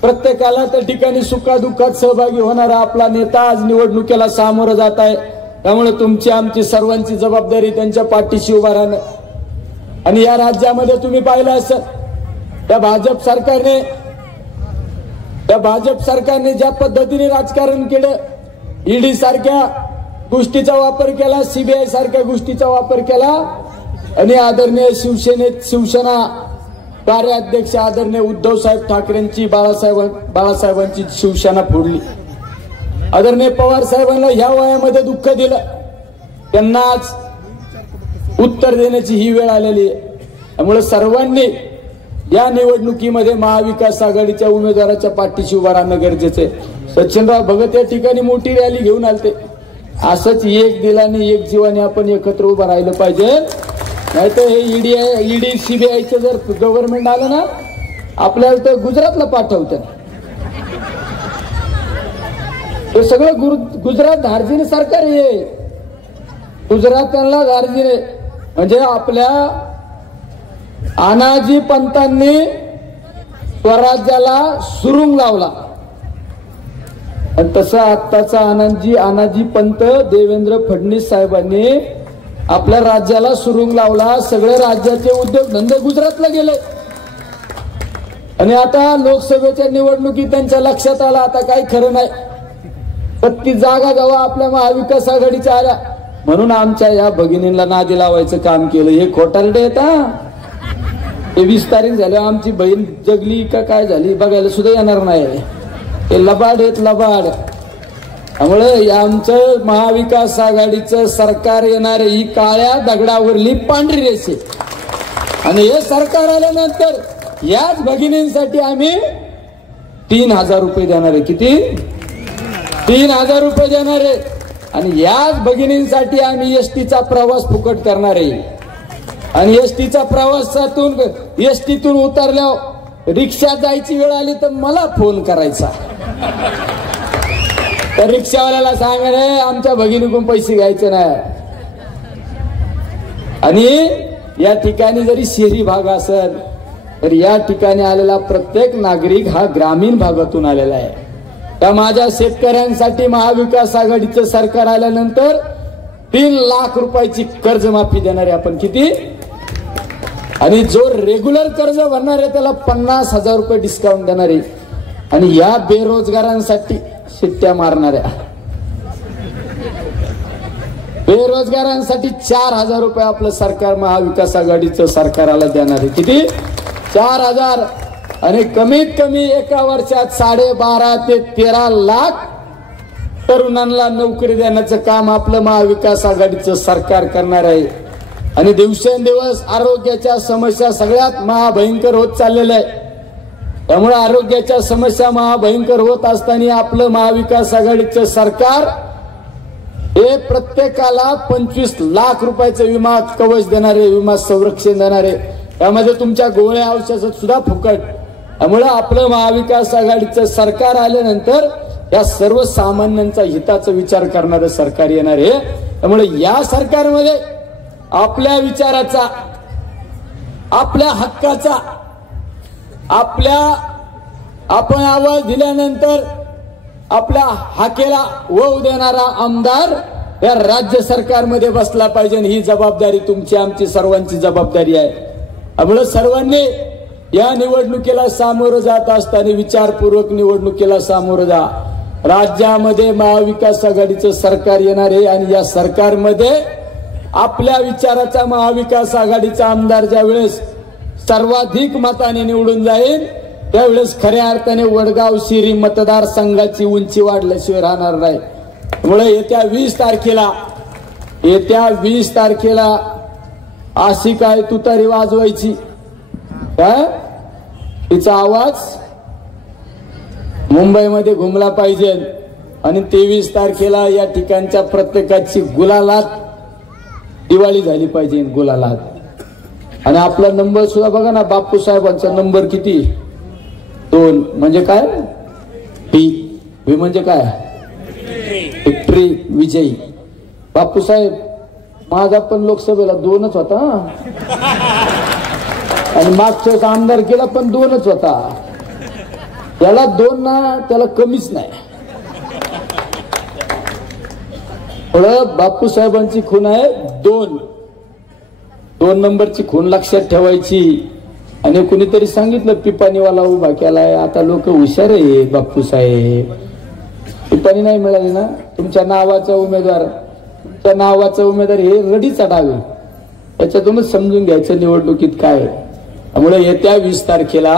प्रत्येकाला त्या ठिकाणी सुखादुःखात सहभागी होणारा आपला नेता आज निवडणुकीला सामोरं जात आहे. त्यामुळे तुमची आमची सर्वांची जबाबदारी त्यांच्या पाठीशी उभा राहणं. आणि या राज्यामध्ये तुम्ही पाहिलं असेल त्या भाजप सरकारने ज्या पद्धतीने राजकारण केलं, ईडी सारख्या गोष्टीचा वापर केला, सीबीआय सारख्या गोष्टीचा वापर केला, आणि आदरणीय शिवसेना कार्याध्यक्ष आदरणीय उद्धव साहेब ठाकरेंची बाळासाहेबांची शिवसेना फोडली. आदरणीय पवार साहेबांना ह्या वयामध्ये दुःख दिलं, त्यांना आज उत्तर देण्याची ही वेळ आलेली आहे. त्यामुळे सर्वांनी या निवडणुकीमध्ये महाविकास आघाडीच्या उमेदवाराच्या पाठीशी उभा राहणं गरजेचं आहे. सचिनराव भगत या ठिकाणी मोठी रॅली घेऊन आलते. असंच एक दिलाने एक जीवाने आपण एकत्र उभं राहिलं पाहिजे. नाही तर हे ईडी सीबीआयचं जर गव्हर्नमेंट आलं ना, आपल्याला तर गुजरातला पाठवतं. हे सगळं गुजरात धार्जिने सरकार आहे. गुजरातला धार्जिने म्हणजे आपल्या आनाजी पंतांनी स्वराज्याला सुरुंग लावला. आणि तसं आत्ताचा आनाजी पंत देवेंद्र फडणवीस साहेबांनी आपल्या राज्याला सुरुंग लावला. सगळे राज्याचे उद्योगधंदे गुजरातला गेले. आणि आता लोकसभेच्या निवडणुकीत त्यांच्या लक्षात आला आता काही खरं नाही. 36 जागा जेव्हा आपल्या महाविकास आघाडीच्या आल्या म्हणून आमच्या या भगिनींना नादी लावायचं काम केलं. हे खोटारडे येतात. हे 20 तारीख झाली आमची बहीण जगली का काय झाली बघायला सुद्धा येणार नाही. हे लबाड आहेत लबाड. त्यामुळे आमचं महाविकास आघाडीचं सरकार येणार ही काळ्या दगडावरली पांढरी रेषे. आणि हे सरकार आल्यानंतर याच भगिनींसाठी आम्ही 3,000 रुपये देणार आहे. किती? 3,000 रुपये देणार आहे. आणि याच भगिनींसाठी आम्ही एसटीचा प्रवास फुकट करणार आहे. आणि एसटीचा प्रवासातून एसटीतून उतरल्यावर रिक्षा जायची वेळ आली तर मला फोन करायचा. तर रिक्षावाल्याला सांगा रे आमच्या भगिनीकडून पैसे घ्यायचे नाही. आणि या ठिकाणी जरी शहरी भाग असेल तर या ठिकाणी आलेला प्रत्येक नागरिक हा ग्रामीण भागातून आलेला आहे. त्या माझ्या शेतकऱ्यांसाठी महाविकास आघाडीचं सरकार आल्यानंतर 3 लाख रुपयाची कर्जमाफी देणार आहे आपण. किती? आणि जो रेग्युलर कर्ज भरणार आहे त्याला 50,000 रुपये डिस्काउंट देणार आहे. आणि या बेरोजगारांसाठी शिट्ट्या मारणाऱ्या बेरोजगारांसाठी 4,000 रुपये आपलं सरकार महाविकास आघाडीचं सरकाराला देणार आहे. किती? 4,000. आणि कमीत कमी एका वर्षात 12.5 ते 13 लाख तरुणांना नोकरी देण्याचं काम आपलं महाविकास आघाडीचं सरकार करणार आहे. आणि दिवसेंदिवस आरोग्याच्या समस्या सगळ्यात महाभयंकर होत चाललेल्या आहे. त्यामुळे आरोग्याच्या समस्या महाभयंकर होत असताना आपलं महाविकास आघाडीचं सरकार हे प्रत्येकाला 25 लाख रुपयाचं विमा कवच देणारे, विमा संरक्षण देणारे, त्यामध्ये तुमच्या गोळ्या औषध सुद्धा फुकट. त्यामुळे आपलं महाविकास आघाडीचं सरकार आल्यानंतर या सर्वसामान्यांचा हिताचा विचार करणारं सरकार येणार आहे. त्यामुळे या सरकारमध्ये आपल्या विचाराचा, आपल्या हक्काचा, आपण आवाज दिल्यानंतर आपल्या हाकेला वोव देणारा आमदार या राज्य सरकारमध्ये बसला पाहिजे. ही जबाबदारी तुमची आमची सर्वांची जबाबदारी आहे. त्यामुळे सर्वांनी या निवडणुकीला सामोरं जात असताना विचारपूर्वक निवडणुकीला सामोरं जा. राज्यामध्ये महाविकास आघाडीचं सरकार येणार आहे आणि या सरकारमध्ये आपल्या विचाराचा महाविकास आघाडीचा आमदार ज्या वेळेस सर्वाधिक मताने निवडून जाईल त्यावेळेस खऱ्या अर्थाने वडगाव शिरी मतदारसंघाची उंची वाढल्याशिवाय राहणार नाही. त्यामुळे येत्या 20 तारखेला अशी काय तुतारी वाजवायची काय तिचा आवाज मुंबईमध्ये घुमला पाहिजे. आणि 23 तारखेला या ठिकाणच्या प्रत्येकाची गुलालात दिवाळी झाली पाहिजे. गुलालात. आणि आपला नंबर सुद्धा बघा ना, बापू साहेबांचा नंबर किती? 2. म्हणजे काय? व्ही म्हणजे काय? विक्ट्री, विजयी. बापू साहेब माझा पण लोकसभेला 2च होता आणि मागच्या आमदारकीला पण 2च होता. याला 2 ना, त्याला कमीच नाही. बापू साहेबांची खून आहे 2 नंबरची खून लक्षात ठेवायची. आणि कुणीतरी सांगितलं पिपाणीवाला उभा केलाय. आता लोक हुशार आहे. बापू साहेब पिपाणी नाही मिळाली ना, तुमच्या नावाचा उमेदवार हे रडीचा डावे. त्याच्यातूनच समजून घ्यायचं निवडणुकीत काय आहे. त्यामुळे येत्या 20 तारखेला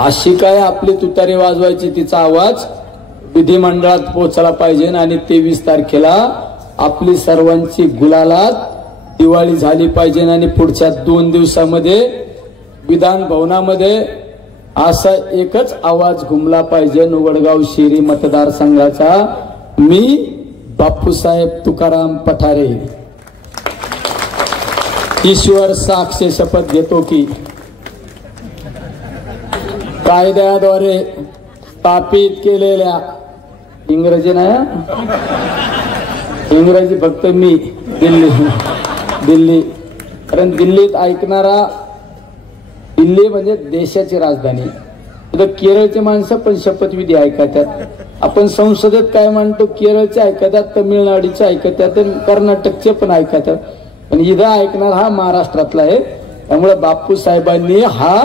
अशी काय आपली तुतारी वाजवायची, तिचा आवाज विधिमंडळात पोहोचला पाहिजे आणि 23 तारखेला आपली सर्वांची गुलालात दिवाळी झाली पाहिजे आणि पुढच्या 2 दिवसामध्ये विधान भवनामध्ये असा एकच आवाज घुमला पाहिजे वडगाव शिरी मतदारसंघाचा, मी बापूसाहेब तुकाराम पठारे ईश्वर साक्ष शपथ घेतो की कायद्याद्वारे स्थापित केलेल्या, इंग्रजी नाही, इंग्रजी फक्त मी, दिल्ली, कारण दिल्लीत ऐकणारा, दिल्ली म्हणजे देशाची राजधानी. तिथं केरळची माणसं पण शपथविधी ऐकतात. आपण संसदेत काय म्हणतो, केरळचे ऐकतात, तमिळनाडूचे ऐकतात, कर्नाटकचे पण ऐकतात, पण इथं ऐकणार हा महाराष्ट्रातला आहे. त्यामुळे बापू साहेबांनी हा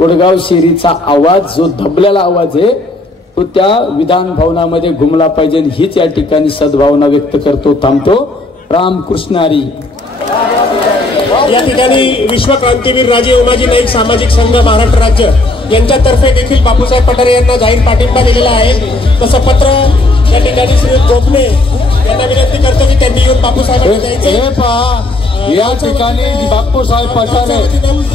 वडगाव शिरीचा आवाज, जो दबलेला आवाज आहे, तो त्या विधान भवनामध्ये घुमला पाहिजे. हीच या ठिकाणी सद्भावना व्यक्त करतो. थांबतो. रामकृष्ण हरी. या ठिकाणी विश्व क्रांतीवीर राजे उमाजी नाईक सामाजिक संघ महाराष्ट्र राज्य यांच्यातर्फे देखील बापूसाहेब पठारे यांना जाहीर पाठिंबा दिलेला आहे. तसं पत्र या ठिकाणी श्री गोपने यांना विनंती करतो की त्यांनी येऊन बापूसाहेबांना द्यायचे. या ठिकाणी बापूसाहेब पठारे,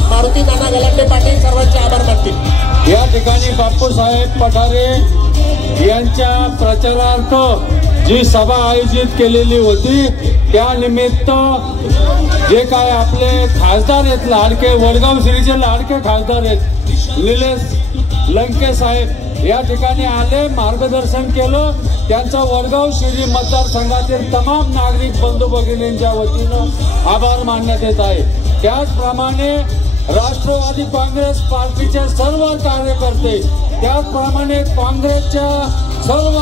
मारुती नाना गलांडे पाटील सर्वांचे आभार मानतील. या ठिकाणी बापूसाहेब पठारे यांच्या प्रचारार्थ जी सभा आयोजित केलेली होती, त्यानिमित्त जे काय आपले खासदार आहेत, लाडके वडगाव शिरीचे लाडके खासदार आहेत, निलेश लंके साहेब या ठिकाणी आले, मार्गदर्शन केलं. त्यांचा वडगाव शिरी मतदारसंघातील तमाम नागरिक बंधू भगिनींच्या वतीनं आभार मानण्यात येत आहे. त्याचप्रमाणे राष्ट्रवादी काँग्रेस पार्टीचे सर्व कार्यकर्ते, त्याचप्रमाणे काँग्रेसच्या सर्व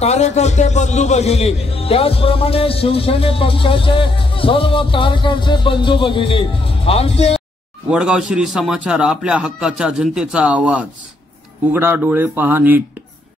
कार्यकर्ते बंधू भगिनी, त्याचप्रमाणे शिवसेने पक्षाचे सर्व कार्यकर्ते बंधू भगिनी, आमचे वडगाव श्री समाचार, आपल्या हक्काच्या जनतेचा आवाज. उघडा डोळे पहा नीट.